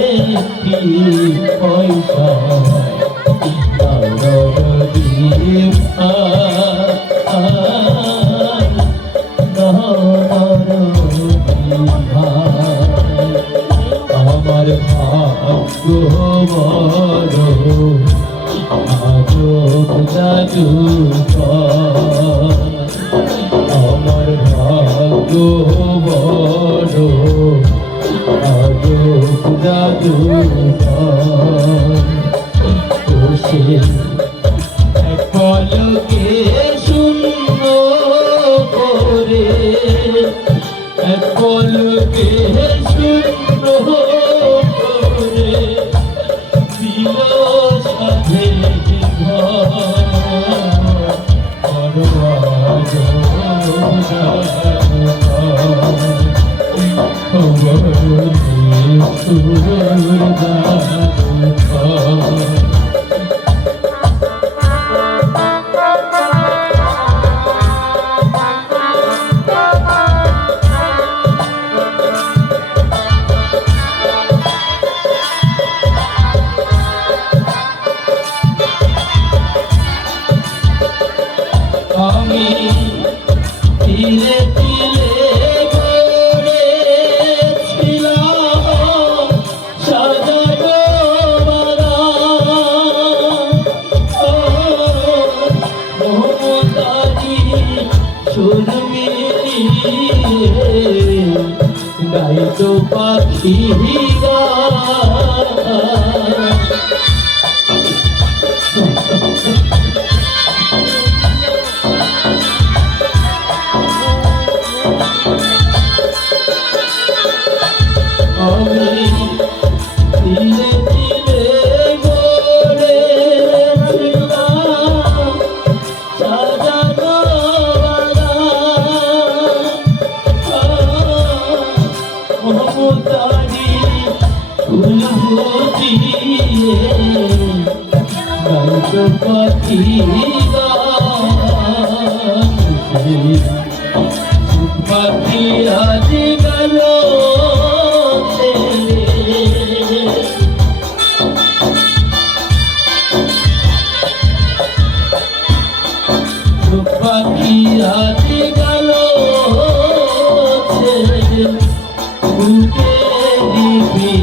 একটি পয়সা দরদি ভাই, দরদি ভাই। আমার ভাগ্য বড় আজব জাদু, আমার ভাগ্য বড় আজব জাদু। সে এক পলকে শূন্য করে, এক পলকে শূন্য করে দিল সাথে পাখি আমি ধীরে ধীরে গড়ে সাজানো মমতারি ফুল ফুটিয়ে গাইতো পাখি পাখি আজ গেল পাখি আজ গেল বুকে দিবি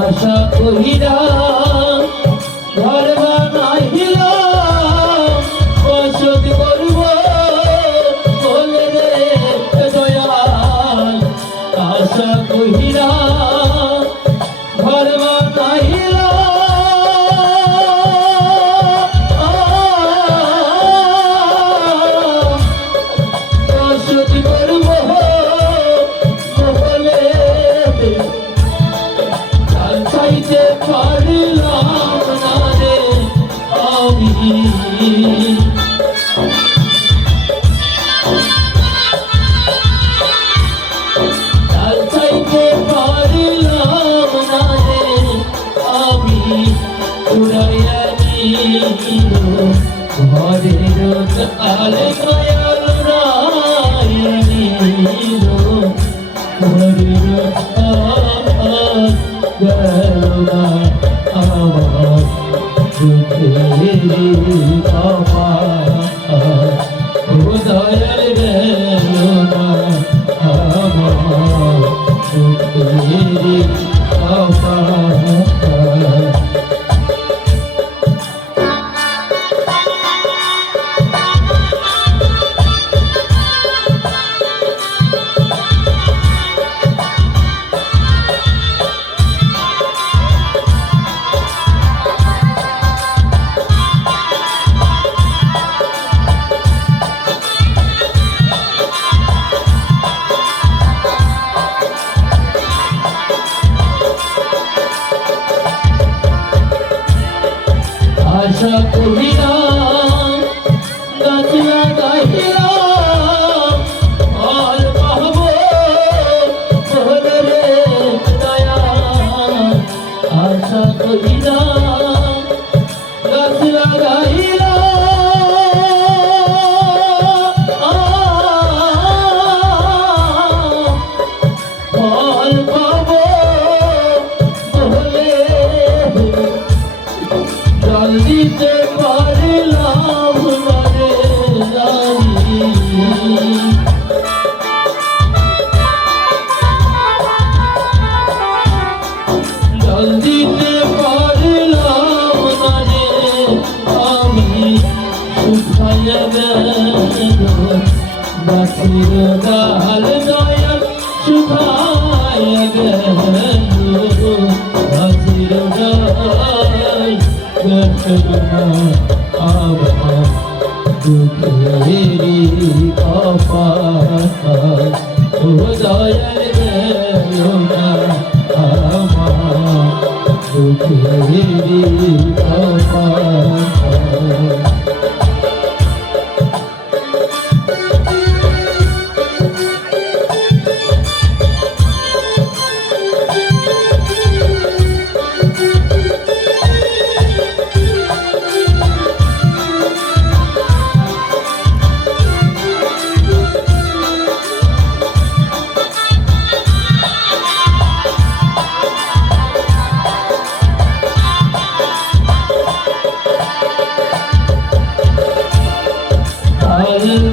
আশা কহিরা ঘর বানাইলা বসত করব বলে রে দয়াল আশা কহিরা ঘর বানাইলা বসত করব বলে চাইতে পারলাম না রে আমি চাইতে পারলাম না রে আমি উড়াইয়া নিল ঘরের আলে কয়াল রায় নিল ঘরের গেলা আমার চোখের বাবা দয়াল গেল না আমার চোখের বাবা আশা করিয়া গাছ লাগাইয়া আর পাবো রে দয়া আশা করিয়া গাছ লাগাইয়া ফল পাবো বলে জল দিতে পারে না আমার দুঃখেরি কপাল ও দয়াল গেল না আমার দুঃখেরি কপাল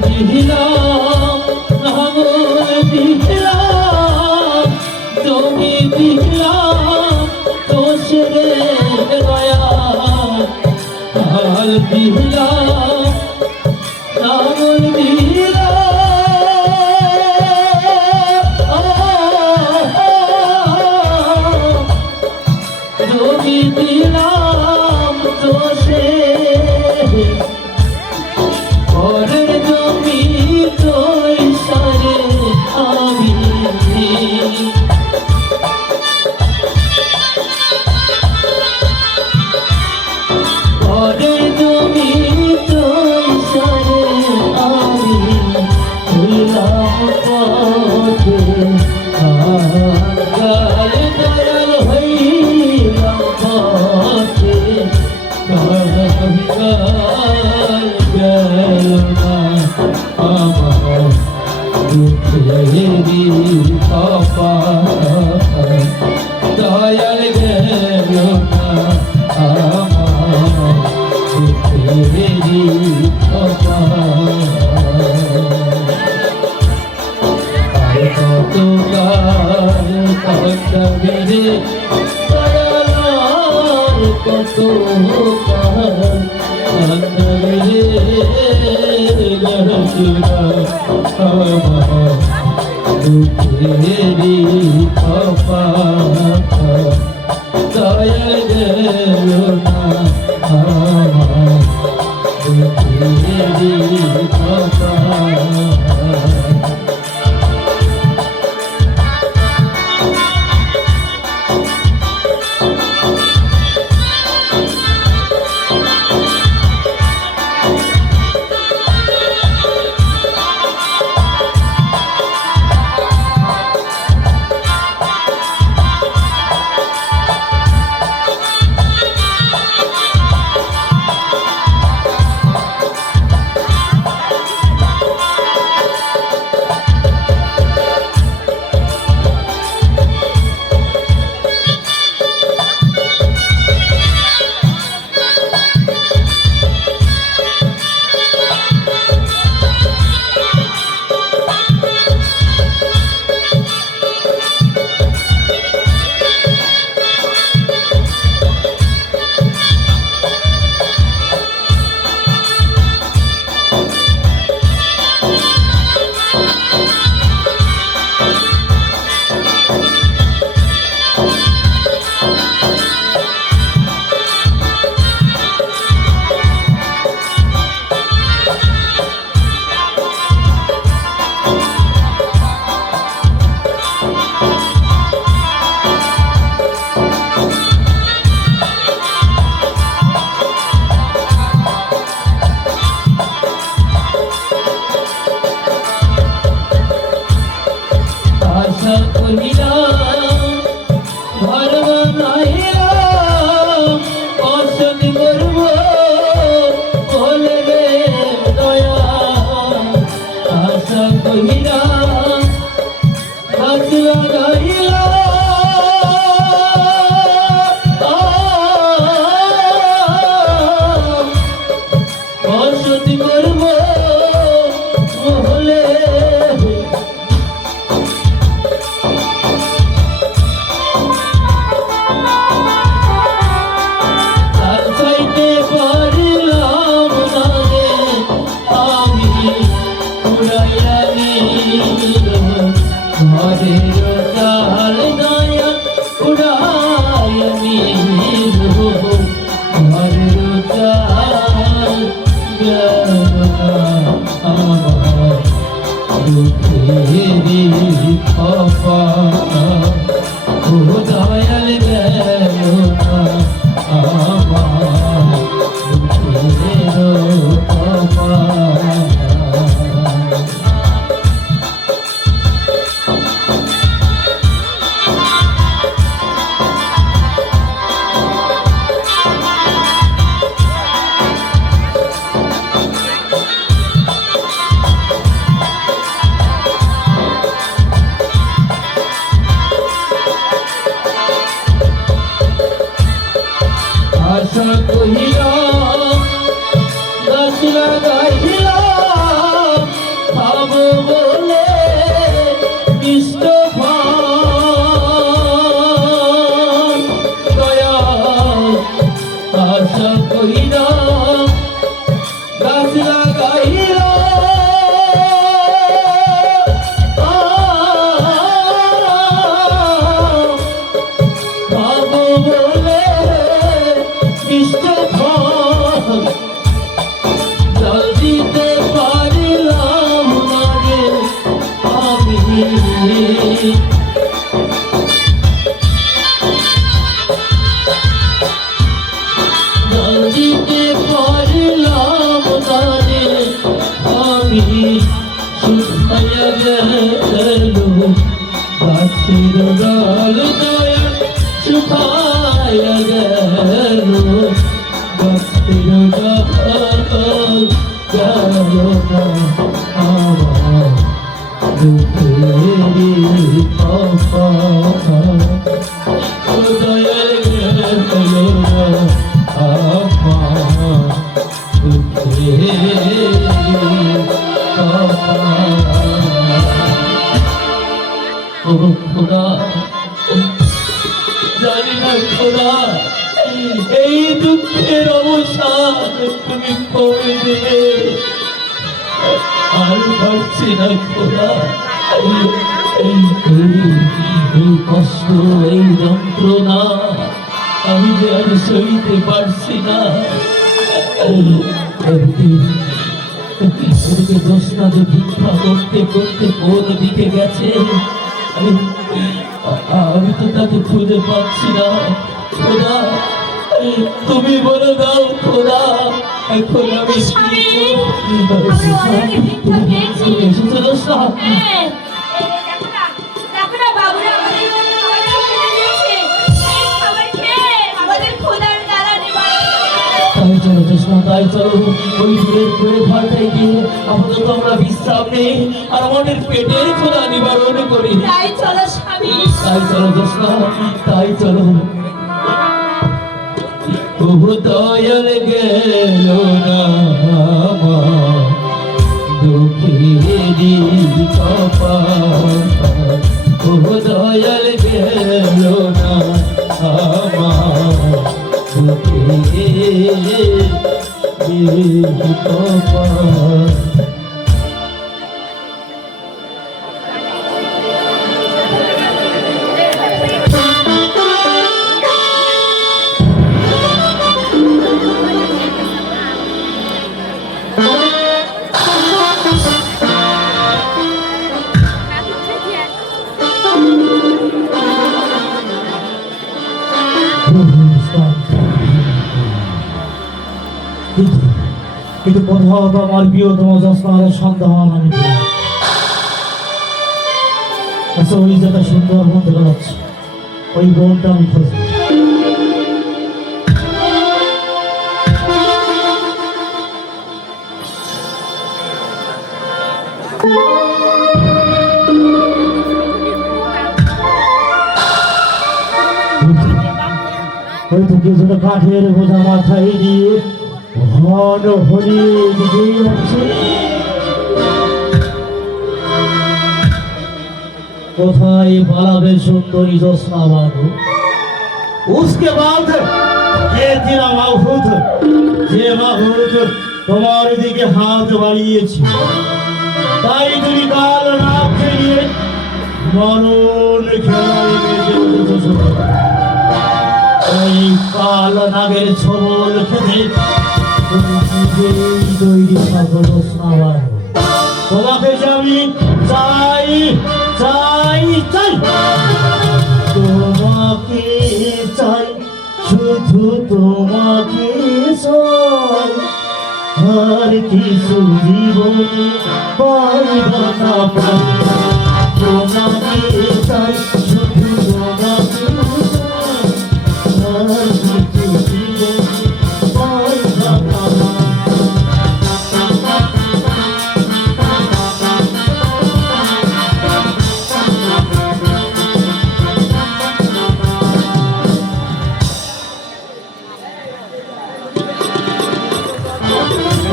দিলাম নামল দিলাম তুমি দিলাম দোষের দয়া হাল দিলাম নামল দিলাম তুমি দিলাম দোষের পরের জমি তোই সারে আমি পরের জমি তোই সারে আমি হইলাম পথে কাল দয়াল হইলাম পথে কাল গেল না আমার দুঃখেরি কপাল দয়াল গেল না আমার দুঃখেরি কপাল কত কাল কত বিরে দয়াল কত কাল দুঃখেরি কপাল দয়াল গেল না আমার দুঃখেরি কপাল দয়াল গেল না আমার দুঃখের কপাল। আশা কহিলা গাছ লাগাইলা খাব বলে মিষ্ট ভাত দয়াল। আশা কহিলা গাছ লাগাইলা খাব বলে মিষ্ট ভাত জল দিতে পারিলাম না রে আমি। জল দিতে পারিলাম না রে আমি শুকাইয়া গেল গাছের ডাল দয়াল শুকাইয়া গেল গাছের ডাল গেল না আমার দুঃখের কপাল। ও দয়াল গেল না আমার দুঃখের কপাল। ও খোদা জানি না খোদা এই দুঃখের অবসান তুমি কবে দেবে আর পারছি না খোদা। এই কষ্ট এই যন্ত্রণা আমি যে আর সইতে পারছি না। এদিকে জ্যোৎস্না যে ভিক্ষা করতে করতে কোন দিকে গেছে আমি তো তাকে খুঁজে পাচ্ছি না। খোদা তুমি বলে দাও খোদা এখন আমি কি স্বামী, করব? আমি অনেক ভিক্ষা পেয়েছি। তুমি এসেছো জ্যোৎস্না? হ্যাঁ, এই দেখো না বাবুরা আমাদের খাবার খেতে দিয়েছে। এই খাবার খেয়ে আমাদের ক্ষুধার জ্বালা নিবারণ করো। তাই চলো জ্যোৎস্না, তাই চলো ওই দূরের করে ঘরটায় গিয়ে আপাতত আমরা বিশ্রাম নেই আর আমাদের পেটের ক্ষুধা নিবারণ করি। তাই চলো স্বামী। তাই চলো জ্যোৎস্না, তাই চলো। তবু দয়াল গেল না আমার দুঃখের কপাল। তবু দয়াল গেল না আমার দুঃখের কপাল। কিন্তু কোথাও তো আমার প্রিয়তম জ্যোৎস্নার সন্ধান আমি পেলাম। আচ্ছা ওই যেটা সুন্দর মন দেখা যাচ্ছে ওই বোনটা আমি খুঁজব। ওই তো কিছুটা কাঠের বোঝা মাথায় দিয়ে ঘন হরিয়ে দিকে যাচ্ছে। কোথায় পালাবে সুন্দরী জ্যোৎস্না বাবু? उसके बाद ये तेरा মাহুত যে মাহুত তোমার দিকে হাত বাড়িয়েছি তাই তুমি কাল না ফিরিয়ে মরণ খেলায় মেতে উঠেছো। ওই কাল নাগের ছবল খেতে তুমি নিজেই তৈরি থাকো জ্যোৎস্না বাবু। তোমাকে যে আমি চাই চাই চাই তোমাকে চাই, শুধু তোমাকে চাই, আর কিছু জীবনে পাইব না পাই। তোমাকে চাই, শুধু তোমাকে চাই, আর কিছু জীবনে পাইব না পাই।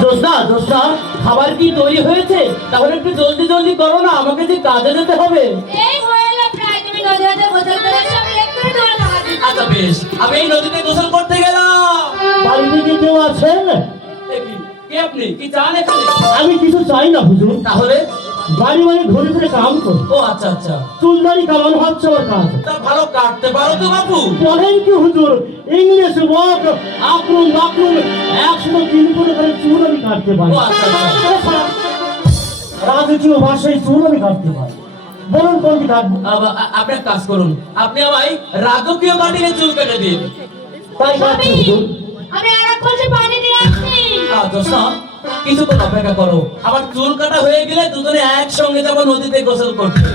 দোস্তা দোস্তা, খাবার কি তৈরি হয়েছে? তাহলে একটু জলদি জলদি করো না, আমাকে যে কাজে যেতে হবে। এই হয়ে এলো প্রায়, তুমি নদীতে গোসল করে এসো, আমি এক্ষুনি তোমার খাবার দিচ্ছি। আচ্ছা বেশ, আমি এই নদীতে গোসল করতে গেলাম। বাড়িতে কি কেউ আছেন? এ কি? কে আপনি? কি চান এখানে? আমি কিছু চাই না হুজুর, তাহলে? বাড়ি বাড়ি ঘুরে ঘুরে কাম করি। ও আচ্ছা আচ্ছা, চুলদারি কামানো হচ্ছে আমার কাজ। তা ভালো কাটতে পারো তো বাবু? বলেন কি হুজুর, ইংলিশ ওয়ার্ড আক্রম বাক্রম 103 করে চুল আমি কাটতে পারি। ও আচ্ছা আচ্ছা। রাজকীয় ভাষায় চুল আমি কাটতে পারি। বলুন কোনটি কাটবো? আপনি এক কাজ করুন, আপনি আমায় রাজকীয় কাটিয়ে চুল কেটে দিন। তাই কাটছি হুজুর। আমি আর এক কলসি পানি নিয়ে আসছি। দোস্তা, কিছুক্ষণ অপেক্ষা করো, আমার চুল কাটা হয়ে গেলে দুজনে একসঙ্গে যাবো নদীতে গোসল করতে।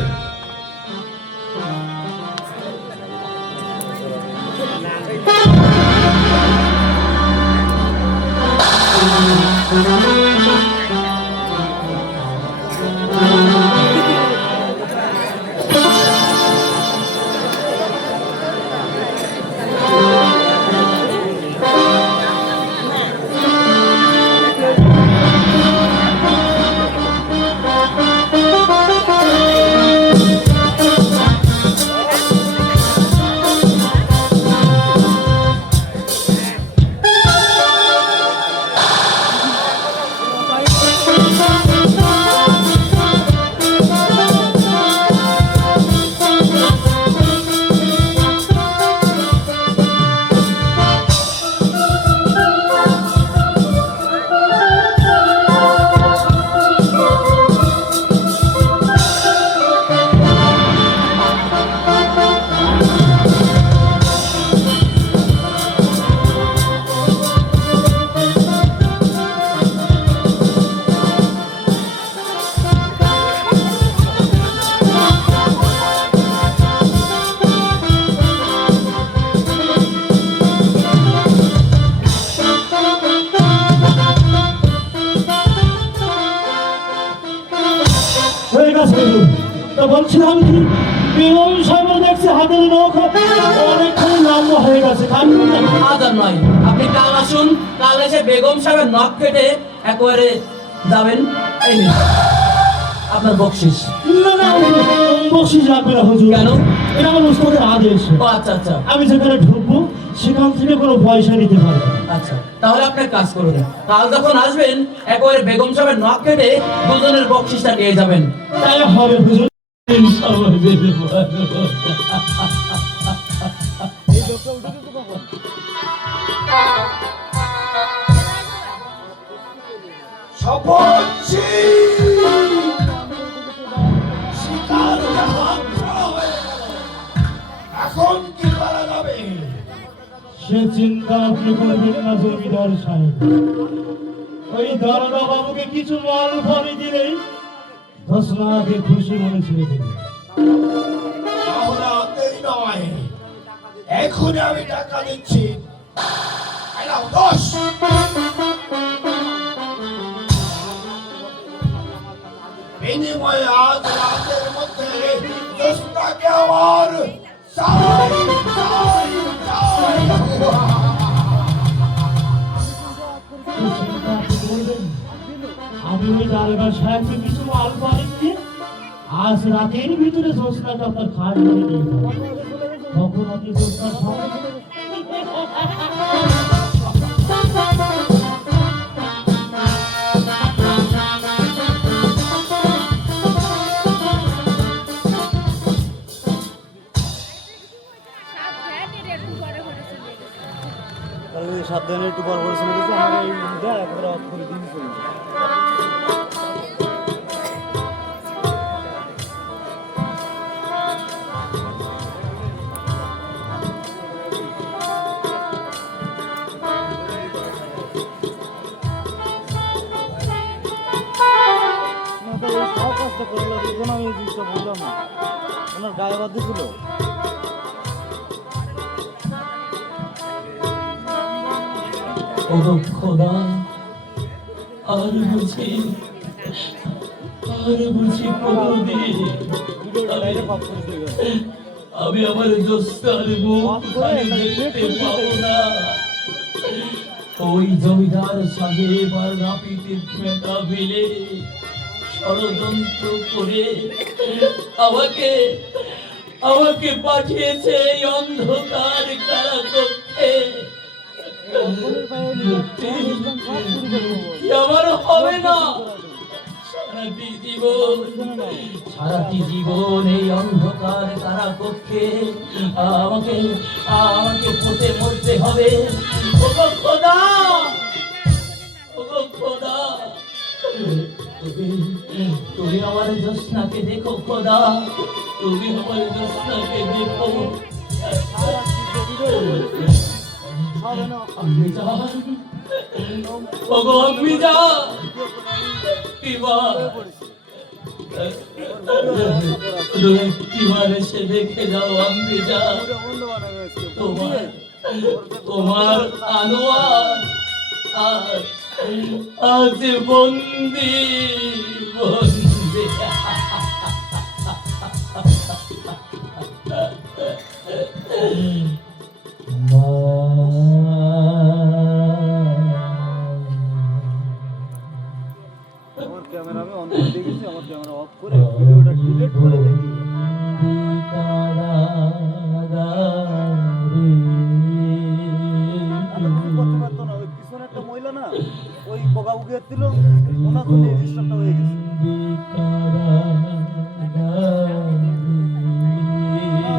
হয়ে গেছে হুজুর। তো বলছিলাম কি, বেগম সাহেব দেখছি হাতের নৌকা অনেকখানি লম্বা হয়ে গেছে, কাটবেন না? আজ আর নয়, আপনি কাল আসুন, কাল এসে বেগম সাহেবের নখ কেটে একেবারে যাবেন। এই নিন আপনার বকশিস। না না হুজুর, বকশিশ লাগবে না হুজুর। কেন? এটা আমার উস্তাদের আদেশ। ও আচ্ছা আচ্ছা আমি যেখানে ঢুকবো সেখান থেকে কোনো পয়সা নিতে পারবো না। আচ্ছা, তাহলে আপনি এক কাজ করুন, কাল যখন আসবেন একেবারে বেগম সাহেবের নখ কেটে দুজনের বকশিসটা নিয়ে যাবেন। তাই হবে হুজুর। সপক্ষী শিকার হাত ধরা হয়ে গেল। এখন কি করা যাবে? সে চিন্তা আপনি করবেন না জমিদার সাহেব। ওই দারোগা বাবুকে কিছু মাল ফলে দিলেই ঘোষণাকে খুশি মনে ছেড়ে দেবে। তাহলে আর দেরি নয়, এখন আমি টাকা দিচ্ছি। এই নাও 10। বিনিময়ে আজ রাতের মধ্যে দোস্তাকে আমার চাই চাই চাই। আমি ওই দারোগা সাহেবকে কিছু মাল পানি দিয়ে আজ রাতের ভিতরে জ্যোৎস্নাটা আপনার খাট করে দিয়ে যাবো। তখন আপনি জ্যোৎস্নার সঙ্গে সাবধানে একটু বড় বড় চলে গেছে আমার এই দেখ ওরা করে দিন চলে জিনিসটা করলো এখন আমি এই জিনিসটা বললাম না ওনার গায়ে বাদ দিয়েছিল ওগো খোদা, আর বুঝি কোনোদিন আমি আমার দোস্তার মুখ দেখতে পাবো না। ওই জমিদার সাহেব আর নাপিতের মেটা মিলে ষড়যন্ত্র করে আমাকে পাঠিয়েছে এই অন্ধকার কারাকক্ষে। আমার হবে না। সারাটি জীবন এই অন্ধকার কারাকক্ষে আমাকে পথে মরতে হবে। ওগো খোদা, ওগো খোদা, তুমি আমার জ্যোৎস্নাকে দেখো খোদা, তুমি আমার জ্যোৎস্নাকে দেখো। ওগো অম্বিজান, কিবার এসে দেখে যাও অম্বিজান, তোমার আনোয়ার আজ বন্দি বন্দি। আমার ক্যামেরা আমি অন করে দেখেছি আমার ক্যামেরা অফ করে ভিডিওটা ডিলিট করে দেখি পিছনে একটা মহিলা না ওই বগাবুকি দিল ওনার জন্য এই ডিস্টার্বটা হয়ে গেছে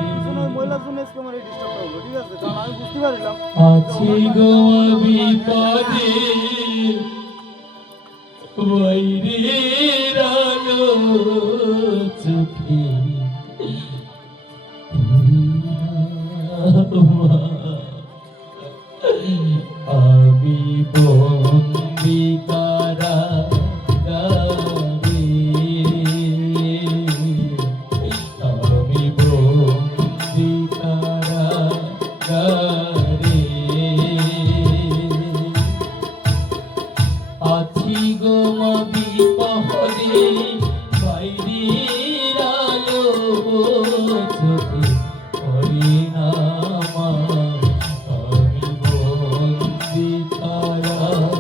পিছনে মহিলার জন্য আমার এই ডিস্টার্বটা হলো ঠিক আছে কারণ আমি বুঝতে পারলাম আছি গো বিপদে বাইরের আলো চোখে আমি বন্দি কারাগারে, আমি বন্দি কারাগারে আছি গো বিপদে বাইরের আলো চোখে পড়ে না আমার, আমি বন্দি কারাগারে,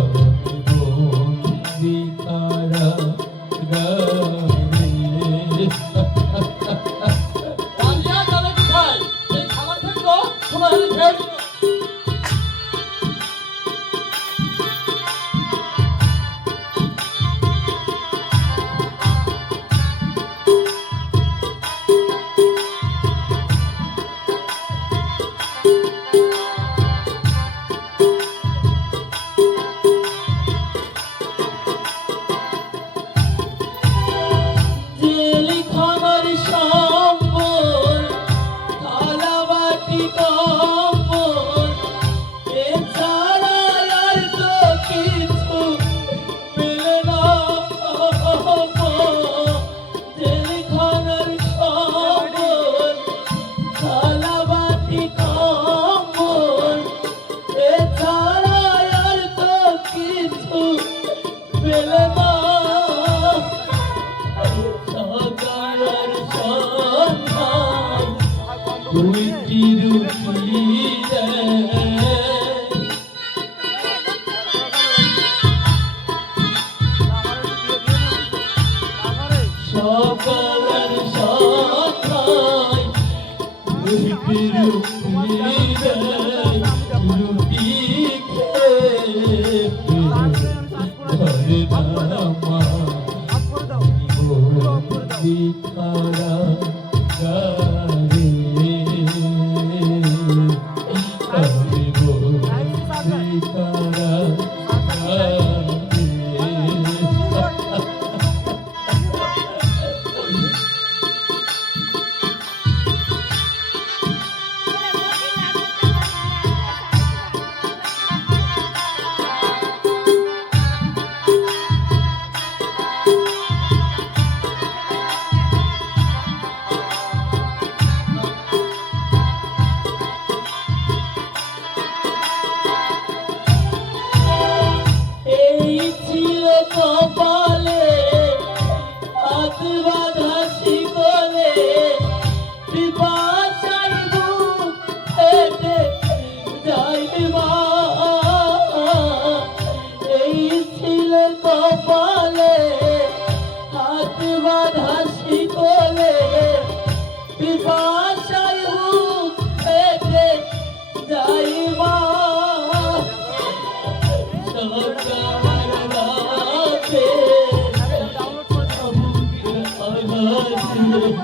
আমি বন্দি কারাগারে। জেলখানার সম্বল, থালা-বাটি কম্বল, এছাড়া আর তো কিছু পেলে না। জেলখানার সম্বল, থালা-বাটি কম্বল, এছাড়া আর তো কিছু পেলে না। সকালের সন্ধ্যায় দুইটি রুটি দেয়, সকালের সন্ধ্যায় দুইটি রুটি দেয়, রুটি খেয়ে ঘরে নামা বন্দি কারাগারে, আমি বন্দি কারাগারে। সকাল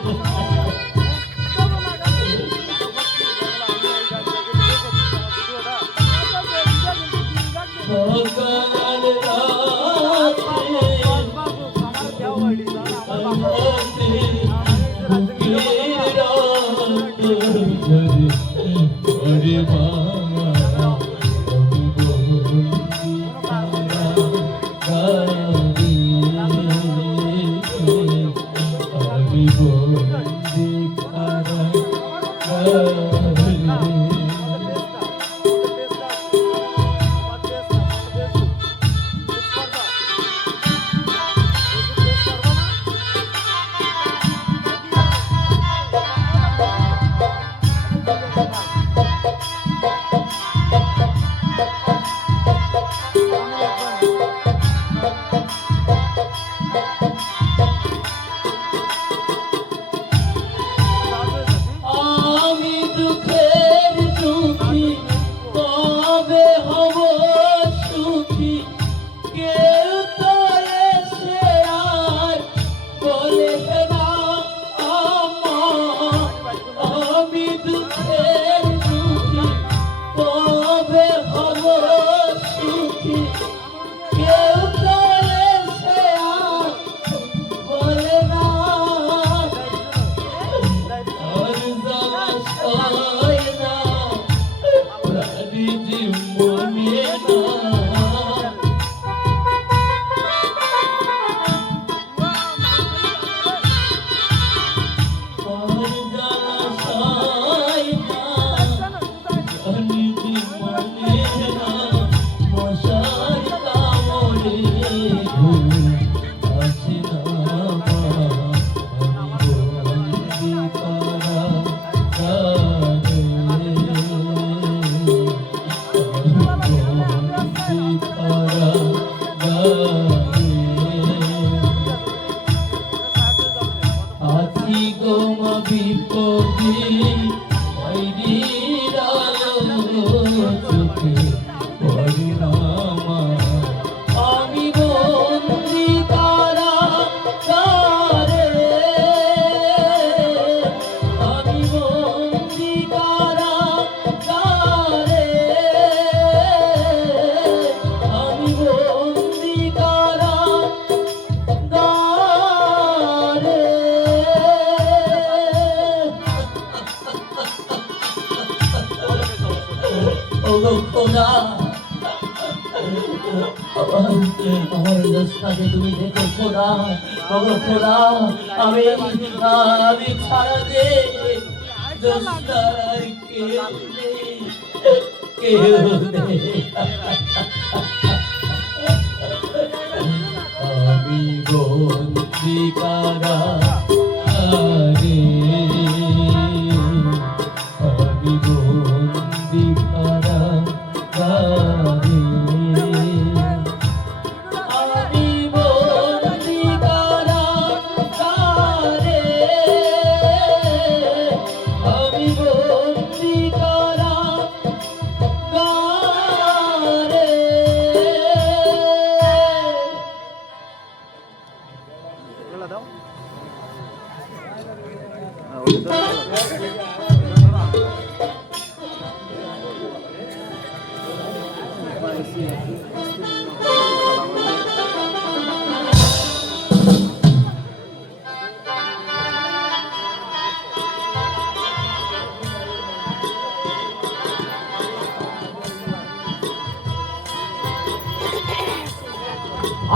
আমি দুঃখের দুঃখী কবে হব সুখী কেউ তো এসে আর বলে না আমি দুঃখের দুঃখী কবে হব সুখী কেউ তো এসে আর বলে না আছি গোমা বিপদে বাইরের আলো চোখে পড়ে না আমার। আমি বন্দি কারাগারে, আমি বন্দি কারাগারে, আমি বন্দি কারাগারে। ওগো খোদা, আমার দোস্তাকে তুমি দেখো খোদা। ওগো খোদা, আমি ছাড়া দে দোস্তার কেউ নেই, কেউ নেই। আমি বন্দি কারাগারে, আমি বন্দি কারাগারে, আমি বন্দি কারাগারে, আমি বন্দি কারাগারে।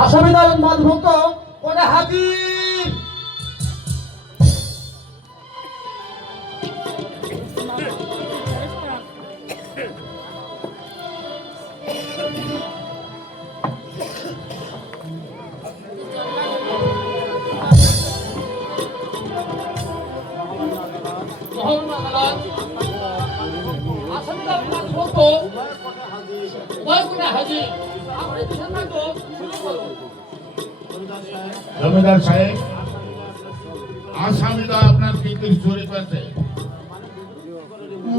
আসামি দারুন মালভুক্ত কোনে হাজির। জমিদার সাহেব, আসামিরা আপনার দিকে চুরি করেছে।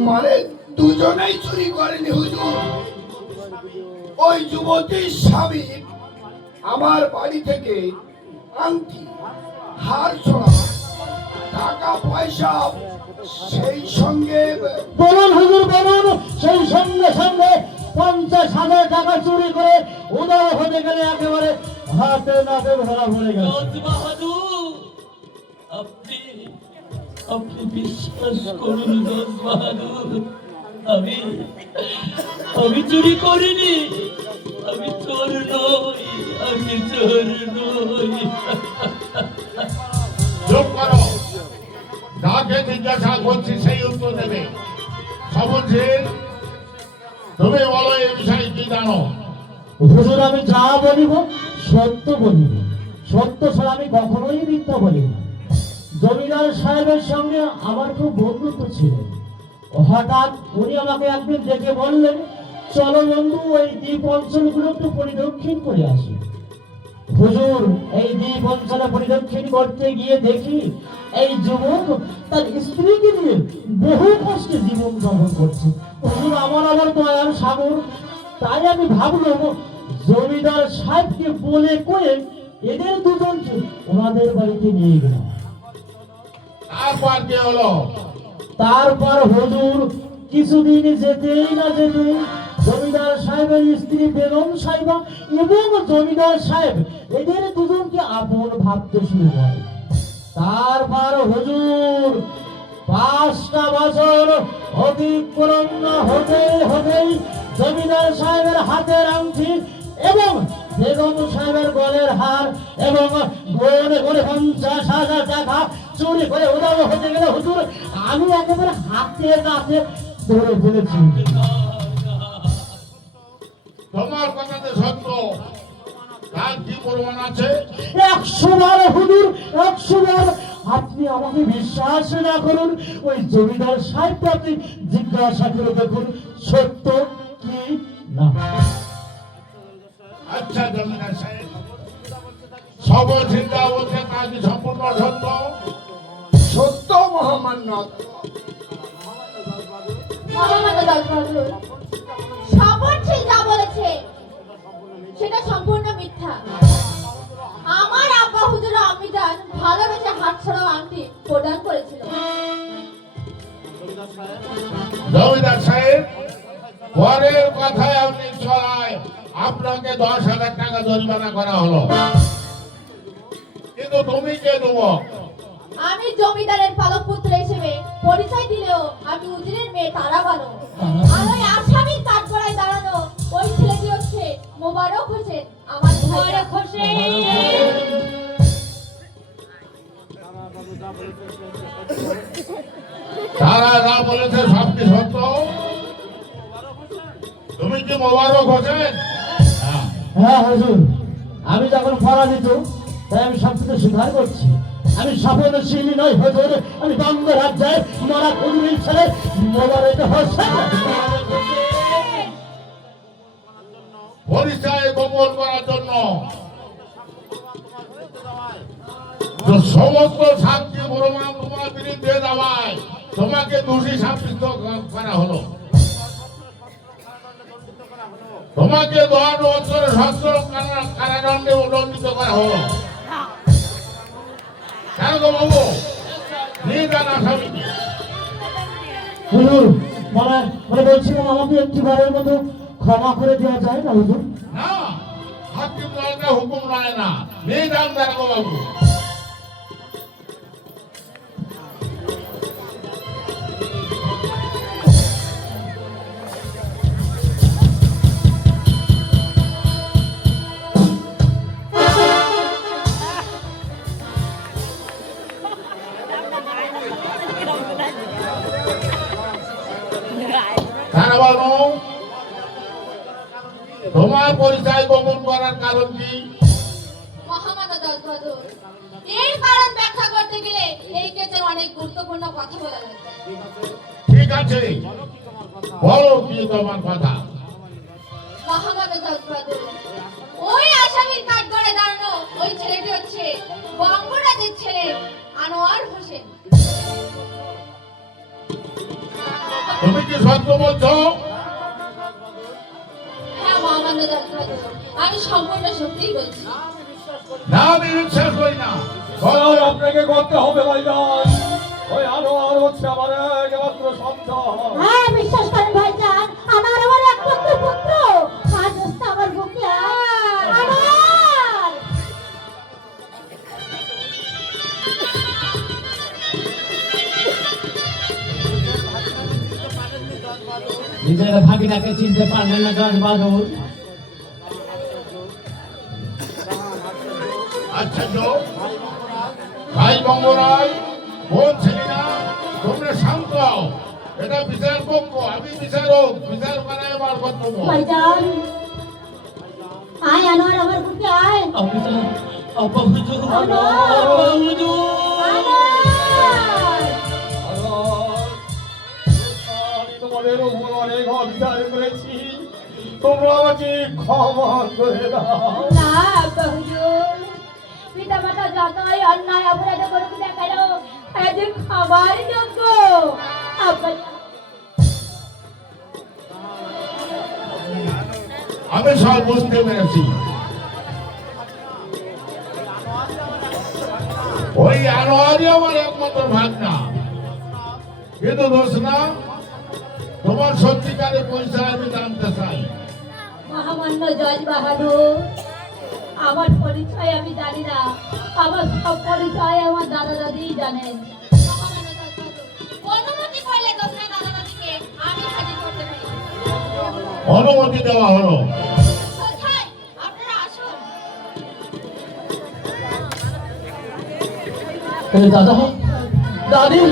মানে দুজনেই চুরি করেনি হুজুর। ওই যুবতীর স্বামী আমার বাড়ি থেকে আংটি, হার ছোড়া টাকা পয়সা সেই সঙ্গে বলুন হুজুর বলুন, সেই সঙ্গে সঙ্গে 50,000 টাকা চুরি করে উদাও হতে গেলে একেবারে হাতে নাতে ধরা পড়ে গেছে। জজ বাহাদুর, আপনি আপনি বিশ্বাস করুন জজ বাহাদুর, আমি চুরি করিনি, আমি চোর নই, আমি চোর নই। চুপ করো, যাকে জিজ্ঞাসা করছি সেই উত্তর দেবে। সবুজের তুমি বলো এই বিষয়ে কি জানো? হুজুর আমি যা বলিব সত্য বলিব, সত্য ছাড়া আমি কখনোই মিথ্যা বলিব না। জমিদার সাহেবের সঙ্গে আমার খুব বন্ধুত্ব ছিল। হঠাৎ উনি আমাকে একদিন ডেকে বললেন, চলো বন্ধু ওই দ্বীপ অঞ্চলগুলো একটু পরিদক্ষিণ করে আসি। হুজুর এই দ্বীপ অঞ্চলে পরিদক্ষিণ করতে গিয়ে দেখি এই যুবক তার স্ত্রীকে নিয়ে বহু কষ্টে জীবন যাপন করছে। হুজুর আমার আবার দয়ার সাগর, তাই আমি ভাবলাম জমিদার সাহেবকে বলে কয়ে এদের দুজনকে ওনাদের বাড়িতে নিয়ে গেলাম। তারপর কি হলো? তারপর হুজুর কিছুদিন যেতেই না যেতেই জমিদার সাহেবের স্ত্রী বেগম সাহেবা এবং জমিদার সাহেব এদের দুজনকে আপন ভাবতে শুরু করে। তারপর হুজুর 5টা বছর অতিক্রম না হতেই জমিদার সাহেবের হাতের আংটি এবং বেগম সাহেবের গলের হার এবং গনে গনে 50,000 টাকা চুরি করে উদাও হতে গেলে হুজুর আমি একেবারে হাতে নাতে ধরে ফেলেছি। তোমার কথাতে সত্য, তার কি প্রমাণ আছে? 100 বার হুজুর 100 বার। আপনি আমাকে বিশ্বাস না করুন, ওই জমিদার সাহেবকে আপনি জিজ্ঞাসা করে দেখুন সত্য কি না। আচ্ছা জমিদার সাহেব, সব চিন্তা বলছে তা কি সম্পূর্ণ সত্য? সত্য মহামান্য। মহামান্য জজ বাহাদুর, সবরছি যা বলেছে সেটা সম্পূর্ণ মিথ্যা। আমার আব্বা হুজুর আম্মিজান ভালোবেসে হাত ছড়াও আংটি প্রদান করেছিল। জমিদার সাহেব, পরের কথায় আপনি চলায় আপনাকে 10,000 টাকা জরিমানা করা হলো, কিন্তু তুমি কে যুবক? আমি জমিদারের পালক পুত্র হিসেবে পরিচয় দিলেও আমি উজিরের মেয়ে তারা বানো। আর ওই আসামির কাঠগড়ায় দাঁড়ানো ওই ছেলেটি হচ্ছে মোবারক হোসেন, আমার মোবারক হোসেন। তারা যা বলেছে সব কি সত্য? তুমি কি মোবারক হোসেন? হ্যাঁ হুজুর, আমি যখন পরাজিত তাই আমি সবকিছু স্বীকার করছি। আমি সফলশীল নই হুজুর, আমি বঙ্গ রাজ্যের মরা কুজুরির ছেলে মোবারক হোসেন। পরিচয় গোপন করার জন্য তো সমস্ত সাক্ষী প্রমাণ তোমার বিরুদ্ধে দেওয়ায় তোমাকে দোষী সাব্যস্ত করা হলো। তোমাকে 10 বছরের সশ্রম কারাদণ্ডে দণ্ডিত করা হলো। কেন গো বাবু? নির্দান আসামি। হুজুর মানে বলছিলাম আমাকে একটিবারের মতো ক্ষমা করে দেওয়া যায় না হুজুর? না, হাকিম নয়টা হুকুম নয় না, নির্দান দেন গো বাবু। তোমার পরিচয় গোপন করার কারণ কি? মহামান্য জজ বাহাদুর, এর কারণ ব্যাখ্যা করতে গেলে এই কেসের অনেক গুরুত্বপূর্ণ কথা বলা লাগবে। ঠিক আছে, বলো কি তোমার কথা? মহামান্য জজ বাহাদুর, ওই আসামির কাঠগড়ে দাঁড়ানো ওই ছেলেটি হচ্ছে বঙ্গরাজের ছেলে আনোয়ার হোসেন। তুমি কি সত্য বলছো? হ্যাঁ মহামান্য জজ বাহাদুর, আমি সম্পূর্ণ সত্যিই বলছি। না, আমি বিশ্বাস করি না। আপনাকে করতে হবে ভাইজান। ওই আনোয়ার হচ্ছে আমার একমাত্র সন্তান। হ্যাঁ বিশ্বাস করেন ভাইজান, আমার একমাত্র পুত্র আজ হচ্ছে আমার বুকে আমার। নিজের ভাগিনাকে চিনতে পারলেন না জজ বাহাদুর? আচ্ছা তো ভাই বঙ্গরায় বলছিলি না তোমরা শান্ত হও, এটা বিচার পক্ষ, আমি বিচারক, বিচার করাই আমার কর্তব্য। ভাইজান আয় আনোয়ার আমার বুকে আয়। আপনি তো আপা হুজুর, আনোয়ার! আপা হুজুর। আনোয়ার! আমি তোমাদের উপর অনেক অবিচার করেছি, তোমরা আমাকে ক্ষমা করে দাও। না আব্বা হুজুর, পিতা মাতা যতই অন্যায় অপরাধ করুক না কেন আজ খাবার যোগ্য। আব্বা আমি সব বুঝতে পেরেছি। ওই আনোয়ারই আমার একমাত্র ভাগনা, কিন্তু দোষ না, তোমার সত্যিকারের পরিচয় আমি জানতে চাই। মহামান্য জজ বাহাদুর, আমার পরিচয় আমি জানি না, আমার সব পরিচয় আমার দাদা দাদি জানেন। অনুমতি করলে দোসরা দাদা দাদিকে আমি হাজির করতে পারি। অনুমতি দেওয়া হলো। কোথায়? আপনারা আসুন। এই দাদা, দাদি,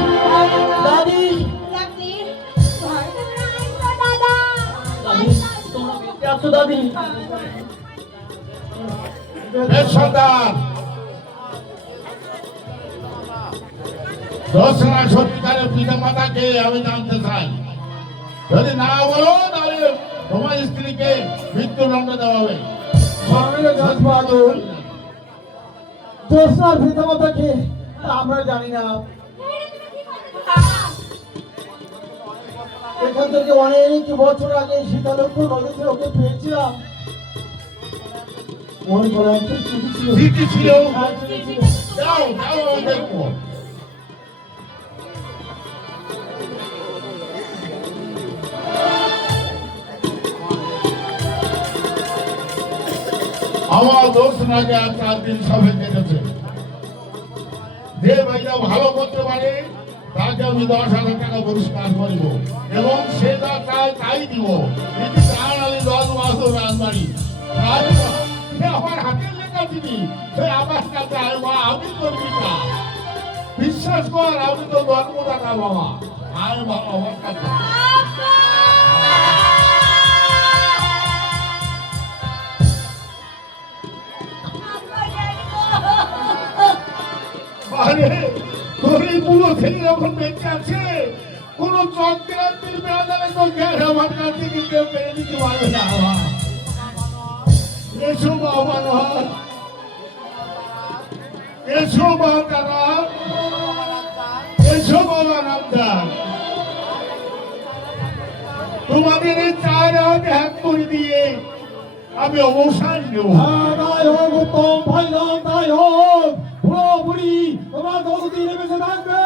দাদি, রাত্রি দাদা দাদি, তোমরা বেঁচে আছো দাদি? বেশ সর্দার, দোসরা সত্যিকারের পিতা মাতাকে আমি জানতে চাই। যদি না বলো তাহলে তোমার স্ত্রীকে মৃত্যুদণ্ড দেওয়া হবে। মাননীয় জজ বাহাদুর, দোসরার পিতামাতাকে আমরা জানি না। এখান থেকে অনেক বছর আগে সীতালক্ষ্য নদীতে ওকে পেয়েছিলাম। মনে করে একটা চিঠি ছিল। চিঠি ছিল? হ্যাঁ, চিঠি ছিল। যাও যাও, আমি দেখবো। আমার দোষ নাকি আর 4 দিন সবে কেটেছে। যে ভাইরা ভালো করতে পারে তাকে আমি 10,000 টাকা পুরস্কার করব এবং সে যা চায় তাই দিব। এটি প্রাণ আলী জজ বাহাদুর রাজবাড়ি। সে আমার হাতের লেখা চিনি, সে আমার কাছে আইবা, আমি করবি না। বিশ্বাস কর, আমি তো জন্মদাতা বাবা, আয় বাবা আমার কাছে। আরে তোর এই বুড়ো ছেলে যখন বেঁচে আছে, কোন চক্রান্তির বেড়াদারে তো গ্যাস আমার কাছ থেকে কেউ পেরে দিতে পারবে না। এসো বাবা নয়, এসো বাবা, এসো বাবা রামদার, তোমাদের এই 4 হাত হ্যাক করে দিয়ে আমি অবসান নেব। হ্যাঁ, তাই হোক উত্তম ভাইজান, তাই হোক। বুড়ো বুড়ি তোমরা যতদিন বেঁচে থাকবে